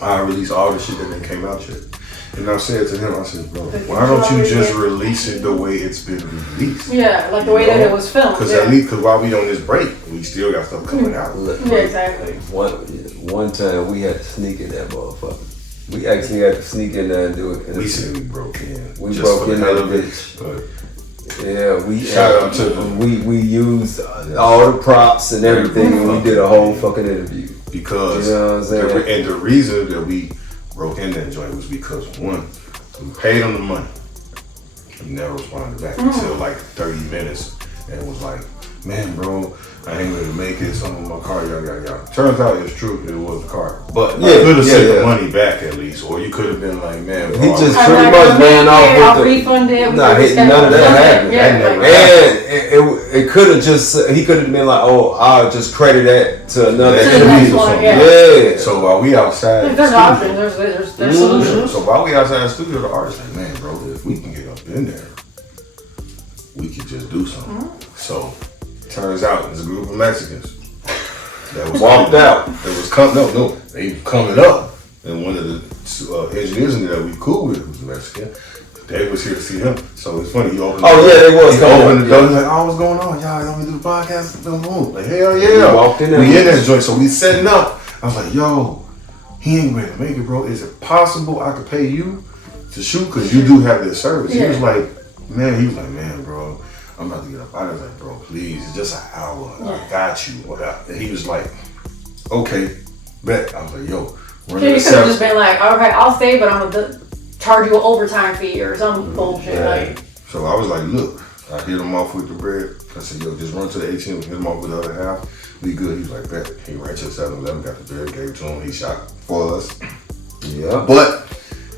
I release all the shit that didn't came out yet. And I said to him, I said, bro, why don't you just release it the way it's been released? Yeah, like the way that it was filmed. Because at least, because while we on this break, we still got stuff coming out. Yeah, exactly. One time we had to sneak in that motherfucker. We actually had to sneak in there and do it. We said we broke in. We just broke for in the that hell of it. bitch. But yeah, we shout out to them. We used all the props and everything, and we did a whole fucking interview. Because you know what I'm saying? And the reason that we broke in that joint was because one, we paid him the money. He never responded back until like 30 minutes and was like, man, bro, I ain't ready to make it. Something in my car, yada. Turns out it's true, it was the car. But you could have sent the money back at least, or you could have been like, man, bro, he just I'm pretty not much gonna ran make off it, I'll with refund it. Nah, none of that happened. Yeah, That never And it could have just, he could have been like, oh, I'll just credit that to another To the interview next or one, something. yeah. So while we outside, There's the options. studio- There's solutions. So while we outside the studio, the artist like, man, bro, if we can get up in there, we could just do something. So turns out there's a group of Mexicans that was walked out. That was they coming up, and one of the engineers in there that we cool with, who's Mexican, they was here to see him. So it's funny. He opened. Oh yeah, they was He coming opened up, the door. He's like, "Oh, what's going on? Y'all want me to do the podcast?" Boom. Like, hell yeah. We walked in there. We in that joint, so we setting up. I was like, "Yo, he ain't ready to make it, bro. Is it possible I could pay you to shoot? Because you do have this service." Yeah. He was like, man, bro, I'm about to get up. I was like, bro, please, it's just an hour. I got you. And he was like, okay, bet. I was like, yo, run You the could have just been like, okay, I'll stay, but I'm gonna charge you an overtime fee or some bullshit. Yeah. Like, So I was like, look, I hit him off with the bread. I said, yo, just run to the ATM, hit him off with the other half. We good. He was like, bet. He ran to the 7-Eleven, got the bread, gave it to him. He shot for us. Yeah. But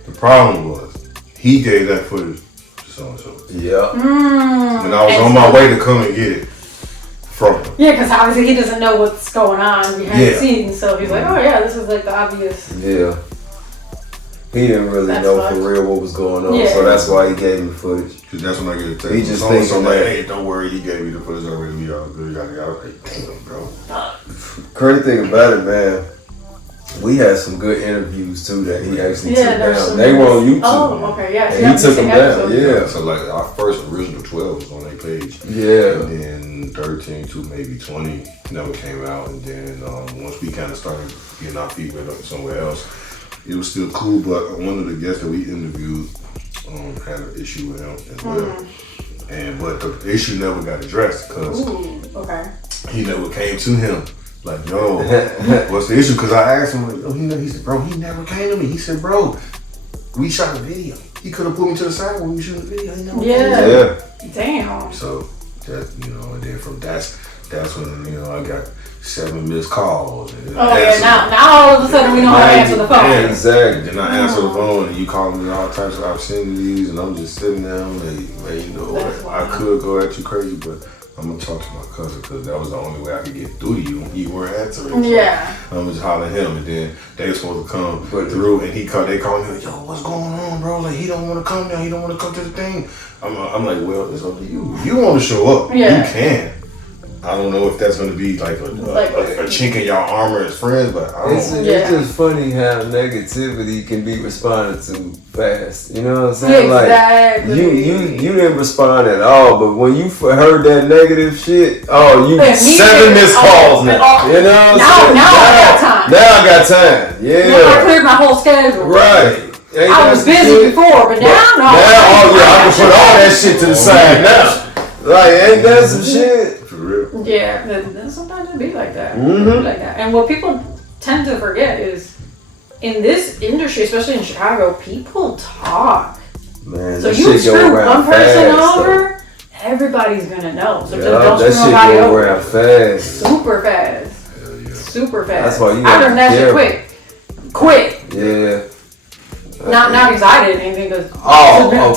the problem was, he gave that footage to so-and-so. Yeah. When I was on my way to come and get it from him. yeah, because obviously he doesn't know what's going on behind the Yeah. scenes, so he's like, oh yeah, this is like the obvious. Yeah. He didn't really That's know fine. for real what was going on, Yeah. so that's why he gave me footage. Cause that's when I get a text. He just so thinking like, that- hey, don't worry, he gave me the footage already. We all good. I was like, damn, bro. Crazy thing about it, man, we had some good interviews too that he actually Yeah, took there's down. some. They were on YouTube. Oh, okay, yeah. And he took them down, yeah. So like our first original 12 was on their page. Yeah. And then 13 to maybe 20 never came out. And then once we kind of started getting our feet wet up somewhere else, it was still cool. But one of the guests that we interviewed had an issue with him as well. But the issue never got addressed because Okay. he never came to him. Like, yo, what's the issue? Because I asked him, like, he said, bro, he never came to me. He said, bro, we shot a video. He could have put me to the side when we shooting the video. He never came to me. Yeah. Damn. So that, and then from that's when I got 7 missed calls. And Oh yeah, now all of a sudden we know how to answer the phone. Yeah, exactly. Then I answer the phone and you call me all types of obscenities and I'm just sitting there. I'm like, man, That's I could go at you crazy, but I'm gonna talk to my cousin because that was the only way I could get through to you when you weren't answering. Yeah. I'm gonna just holler at him, and then they were supposed to come through, and they called me like, yo, what's going on, bro? Like, he don't want to come now. He don't want to come to the thing. I'm like, well, it's up to you. If you want to show up, you can. I don't know if that's going to be like a chink in y'all armor as friends, but I don't know. It's just funny how negativity can be responded to fast. You know what I'm saying? Exactly. Like you didn't respond at all, but when you heard that negative shit, you 7 missed calls now. You know what I'm saying? Now I got time. Now I got time. Yeah. Now I cleared my whole schedule. Right. I was busy before, but now I can put all that shit to the side now. Like, ain't that some shit? For real. Yeah, then sometimes it be like that. Mm-hmm. Like that. And what people tend to forget is, in this industry, especially in Chicago, people talk. Man, so you screw one person over, everybody's gonna know. So just don't screw nobody over. That shit go around fast. Super fast. Yeah. Super fast. That's why you I learned that shit quick. Yeah. Not because I did anything, because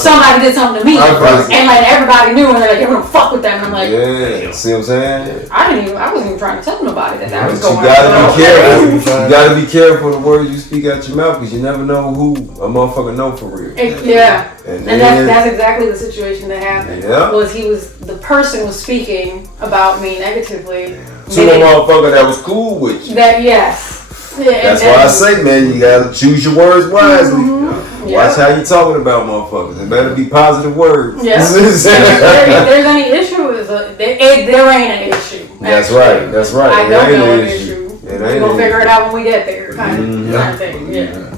somebody did something to me, and like everybody knew, and they're like, "You're gonna fuck with them." And I'm like, "Yeah, see what I'm saying?" I wasn't even trying to tell nobody that was going on. You gotta be careful. You gotta be careful the words you speak out your mouth, because you never know who a motherfucker know for real. Yeah, and that's exactly the situation that happened. Yeah. The person was speaking about me negatively to a motherfucker that was cool with you. That's why I say, man, you gotta choose your words wisely. Mm-hmm. Watch how you talking about motherfuckers. It better be positive words. Yeah. If there's any issue, there ain't an issue. That's right. I don't know an issue. We're gonna figure it out when we get there, kind of thing. Yeah.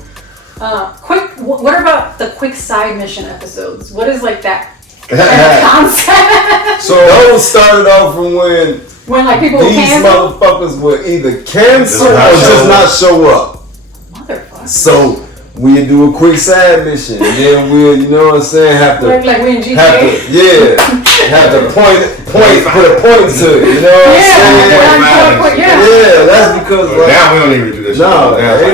What about the quick side mission episodes? What is like that concept? So those started off from when like people these motherfuckers would either cancel or just not show up. Motherfucker. So we'd do a quick side mission, and then we'll, you know what I'm saying, have to we in GTA? have to put a point to it, you know what I'm saying? Yeah, that's because now we don't even do this. No,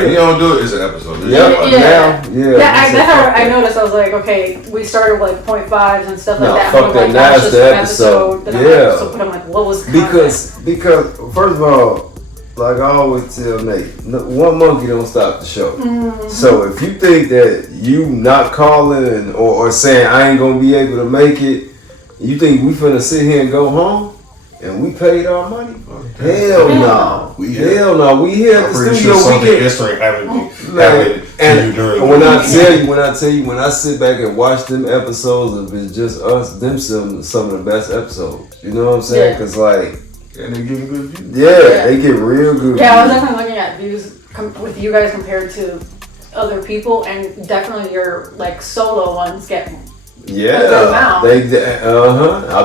you don't do it. It's an episode. That's how I noticed. I was like, okay, we started with like 0.5s and stuff like that. Fuck that. Now it's the episode. But I'm like, what was the content? Because first of all, like I always tell Nate, one monkey don't stop the show. Mm-hmm. So if you think that you not calling or saying I ain't gonna be able to make it, you think we finna sit here and go home and we paid our money? Hell no. We here at the studio. When I sit back and watch them episodes of It's Just Us, them some of the best episodes. You know what I'm saying? Because like. And they get good views. Yeah, they get real good views. I was definitely looking at views with you guys compared to other people, and definitely your like solo ones get I've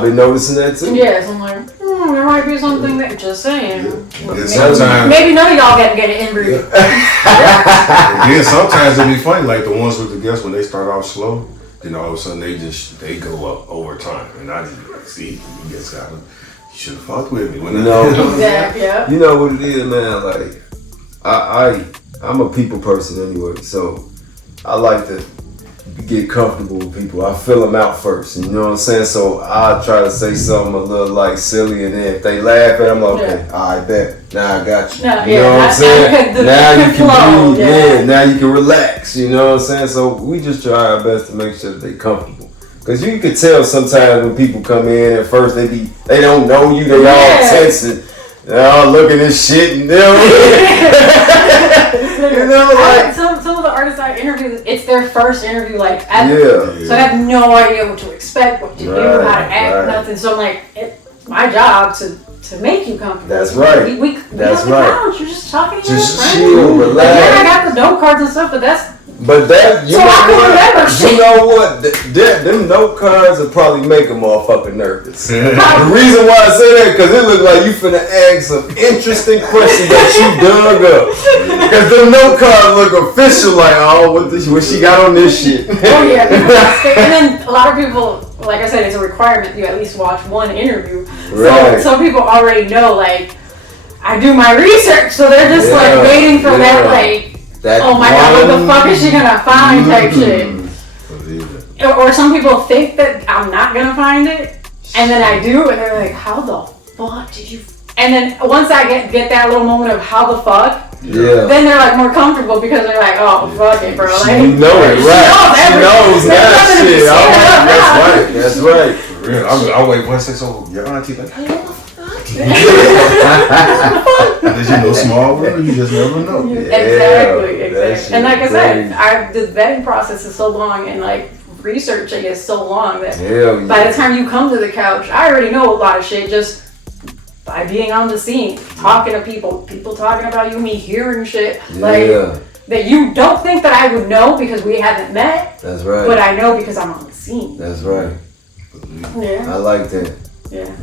been noticing that too. Yeah, so I'm like, there might be something that just saying. Maybe none of y'all get an inbreed. Sometimes it'd be funny, like the ones with the guests when they start off slow, then all of a sudden they go up over time, and I just like, see, you guys got them. You should have fucked with me. Exactly. You know what it is, man. Like, I'm a people person anyway, so I like to get comfortable with people. I fill them out first, you know what I'm saying? So I try to say something a little like silly, and then if they laugh at it, I'm like, okay, I bet. Now I got you. You know what I'm saying? Now you can breathe. Now you can relax. You know what I'm saying? So we just try our best to make sure that they comfortable. Cause you could tell sometimes when people come in at first they don't know you, they all tense and they all looking at shit and some of the artists I interview, it's their first interview like ever. So I have no idea what to expect, what to do, how to act, nothing. So I'm like, it's my job to make you comfortable. That's right. We That's on the couch, you're just talking to your friends. Just chill, relax. Yeah, I got the note cards and stuff, but that's. But that, you so know what? Them note cards will probably make a motherfucker nervous. The reason why I say that, because it look like you finna ask some interesting questions that you dug up. Because them note cards look official, like, what she got on this shit. Oh yeah, and then a lot of people, like I said, it's a requirement you at least watch one interview. Right. So some people already know, like, I do my research, so they're just like waiting for that, like. Oh my god, what the fuck is she gonna find type shit? Or some people think that I'm not gonna find it. And then I do, and they're like, how the fuck did you? And then once I get that little moment of how the fuck, then they're like more comfortable because they're like, oh, fuck it, bro. Like, you know it, right? She knows that shit. That's right. For real. I'll wait 1 second. So your auntie like, hey, Did you know small world? You just never know. Exactly. And like I said, the vetting process is so long, and like researching is so long that by the time you come to the couch, I already know a lot of shit just by being on the scene, talking to people talking about you, me hearing shit like that you don't think that I would know because we haven't met. That's right. But I know because I'm on the scene. That's right. Yeah. I like that. Yeah.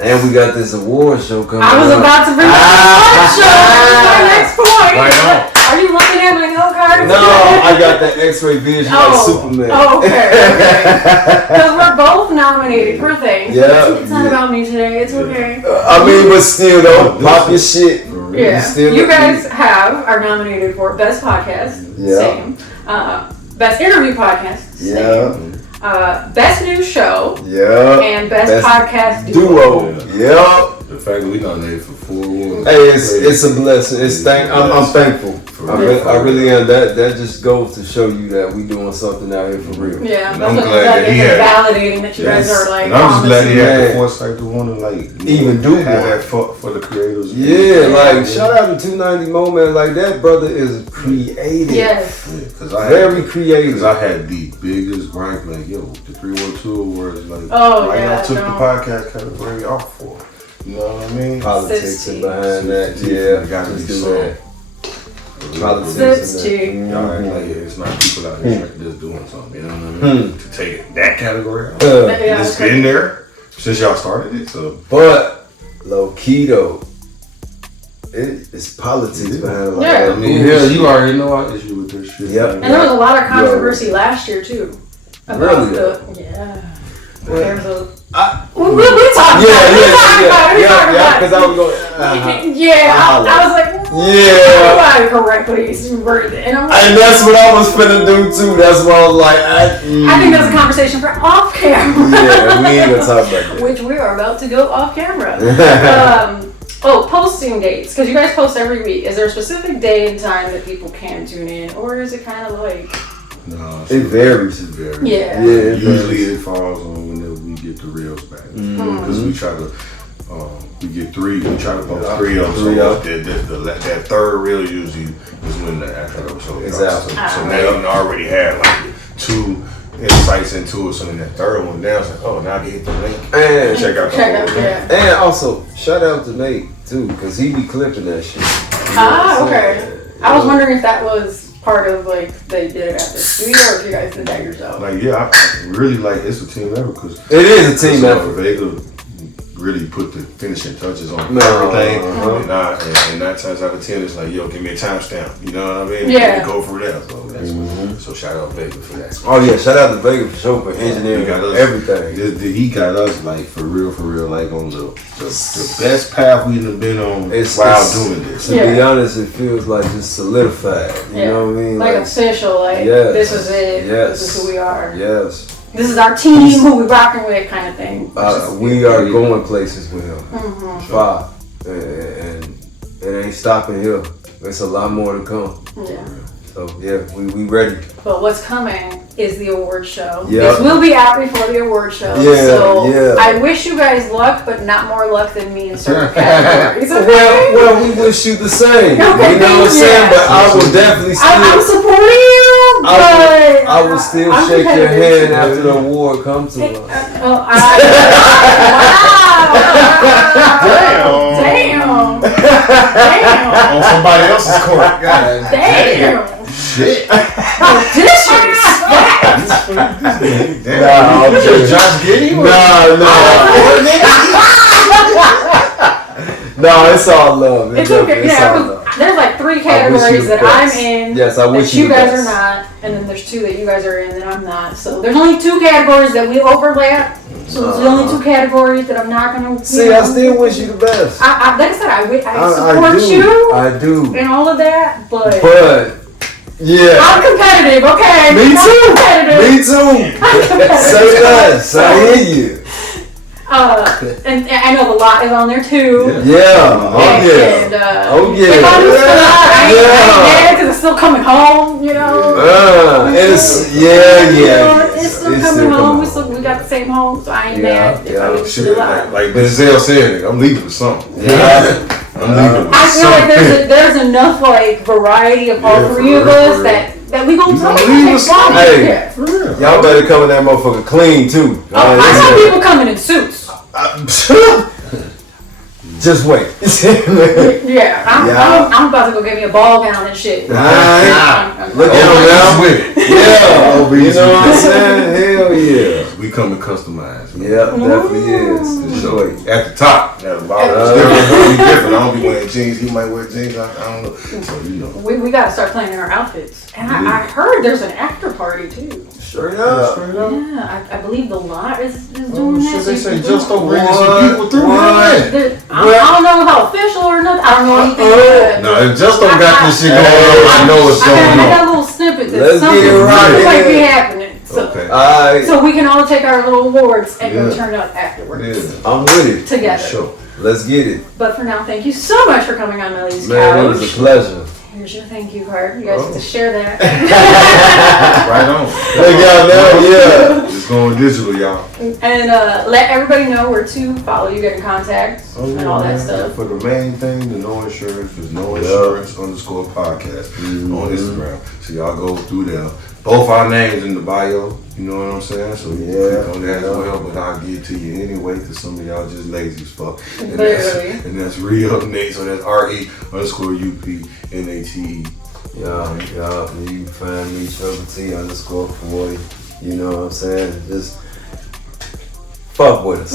And we got this award show coming up. I was about to bring up the award show. That's my next point. Right on. Are you looking at my note card? No, I got that X-ray vision like Superman. Oh, okay. Because we're both nominated for things. It's not about me today. It's okay. I mean, but still, though, pop your shit. Yeah. You guys are nominated for Best Podcast. Same. Best Interview Podcast. Same. Best New Show. And Best Podcast Duo. The fact that we nominated for 4 awards. Hey, it's a blessing. I'm thankful. I really am. That just goes to show you that we doing something out here for real. Yeah, and I'm glad that he had validating that you guys are like. And I'm just glad he had the foresight to want to like even do that for the creators. Yeah, like shout out to 290 Mo, man. Like that brother is creative. Yes. Very creative. Because I had the biggest gripe, like the 312 awards, like I took the podcast category off for. You know what I mean? Politics and behind that, gotta be so. Politics and y'all act like it's not people out here just doing something. You know what I mean? To take that category out, it's been there since y'all started it. So, but low key though, it's politics behind it. I mean, you already know our issue with this shit. Yep. And there was a lot of controversy last year too. About There's a. We talked about it. Because I was going. I was like, correctly worded it, and that's what I was finna do too. That's why I was like, I think that's a conversation for off camera. Yeah, we ain't gonna talk about that. Which we are about to go off camera. Posting dates, because you guys post every week. Is there a specific day and time that people can tune in, or is it kind of like? No, it varies. Yeah. Usually it falls on whenever we get the reels back, because we try to. We get 3. We try to post 3 of them. So that third reel usually is when the actual episode drops. So now already had like 2 insights into it. So then that third one down, it's like, now I can hit the link and check out the whole thing. And also shout out to Nate too, because he be clipping that shit. Okay. I was wondering if that was part of like they did it at the studio, or if you guys did that yourself. Like I really like it's a team effort because it is a team effort. Vega really put the finishing touches on everything, and 9 times out of 10 it's like, give me a timestamp. You know what I mean? Yeah. Go for that. So that's so shout out Vega for that. Oh yeah, shout out to Vega for sure for engineering everything. He got us like for real, like on the best path we've been on while doing this. To be honest, it feels like just solidified. You know what I mean? Like official. Like this is it. This is who we are. Yes. This is our team, who we rocking with, kind of thing. We are going places with him. Far. And it ain't stopping here. There's a lot more to come. Yeah. So we ready. But what's coming is the award show. Yep. This will be out before the award show. I wish you guys luck, but not more luck than me in certain categories. Okay? Well, we wish you the same. You know what I'm saying? But I will definitely still. I'm supporting you. I will still shake your hand after the award comes to us. Damn. On somebody else's court. Damn. Shit. Josh Giddey? No, it's all love. It's okay. There's like 3 categories that I'm in. Yes, I wish you guys are not, and then there's 2 that you guys are in that I'm not. So there's only 2 categories that we overlap. So there's only 2 categories that I'm not gonna. See, I still wish you the best. Like I said, I support you. I do. And all of that, but yeah. I'm competitive. Okay. Me too. I'm competitive. Me too. Say less. I hear you. And I know the lot is on there too. Yeah. Oh yeah. And, oh yeah. If I do I ain't mad because it's still coming home, you know. It's It's still coming home. We got the same home, so I ain't mad. Shit, like Denzel said, I'm leaving for something. Yeah. I feel like there's enough like variety of all three of us that we gonna talk about. Hey, y'all better come in that motherfucker clean too. I know people coming in suits. Just wait. Yeah, I'm about to go get me a ball gown and shit. Look at him now with it. Yeah, you know what I'm saying? Hell yeah. We coming customized. Man. Yeah, definitely is. So at the top, it's different. I don't be wearing jeans. He might wear jeans. I don't know. So you know, we gotta start planning our outfits. And I heard there's an after party too. Straight up. Yeah, I believe the lot is doing that. They say just don't bring some people through. I don't know how official or nothing. I don't know anything. No, if just don't got this shit going on, I know what's going on. I got a little snippet that Let's something get it right. might be happening. So, Okay. so we can all take our little awards and go turn up afterwards. I'm with it. Together. Sure. Let's get it. But for now, thank you so much for coming on Melly's Man, Couch. it was a pleasure. Here's your thank you card. You guys get to share that. Right on. Look y'all now, yeah. It's going digital, y'all. And let everybody know where to follow you, get in contact, and all that stuff. For the main thing, the No Insurance is No Insurance _ podcast on Instagram. So y'all go through there. Both our names in the bio. You know what I'm saying? So you click on that as well. But I'll get to you anyway because some of y'all just lazy as fuck. And that's Re-Up-Nate. So that's RE_UPNATE. Y'all, you can find me T_40. You know what I'm saying? Just fuck with us.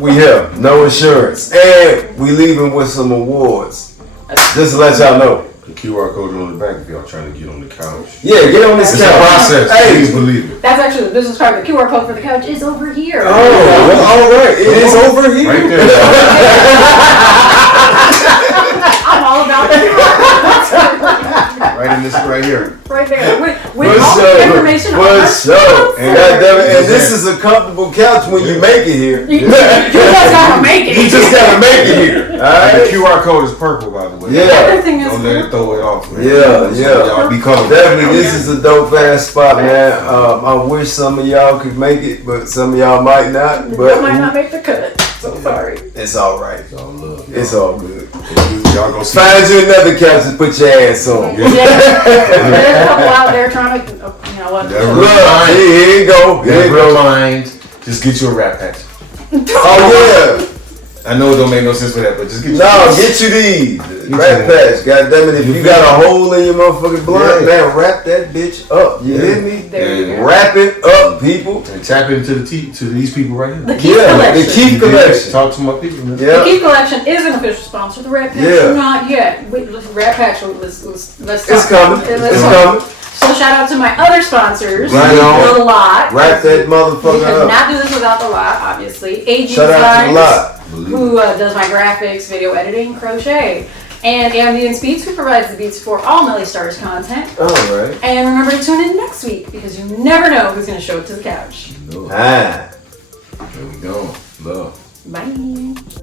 We here, No Insurance, and we leaving with some awards. Just to let y'all know. The QR code is on the back if y'all trying to get on the couch. Yeah, get on this It's couch. a process. Hey, Please believe it. That's actually the business card. The QR code for the couch is over here. Oh, all right. It is over here. Right there. I'm all about that. Right in this right here. Right there. With all the information on our show. And this is a comfortable couch when you make it here. You just gotta make it. You just gotta make it here. All right. The QR code is purple, by the way. Yeah. Everything is Don't let it throw it off, man. Yeah. Y'all be coming. Definitely, this is a dope ass spot, man. I wish some of y'all could make it, but some of y'all might not. You But might not make the cut. So sorry. it's all right. It's all love. It's all good. Y'all gonna see. Find you another couch and put your ass on. Yeah. There's a couple out there trying to, you know what? Look, here you go. Here you Real go. mind. Just get you a rap patch. Oh yeah. I know it don't make no sense for that, but just get you. Get you these. Rat patch. God damn it. If you got a hole in your motherfucking blunt, man, wrap that bitch up. You hear me? There you go. Wrap it up, people. And tap into to these people right here. The Kief collection. The Kief collection. Talk to my people, man. The Yeah. Kief collection is an official sponsor. The Rat Patch, not yet. Wait, Rat Patch, let's talk. It's coming. It's coming. So shout out to my other sponsors. Right on. The Lot. Wrap that We motherfucker could up. not do this without the Lot, obviously. AG Shout out to the Designs, Lot. who does my graphics, video editing, crochet. And Ambient Beats, who provides the beats for all Melly Starz content. All right. And remember to tune in next week because you never know who's going to show up to the couch. Ah. There we go. Love. Bye.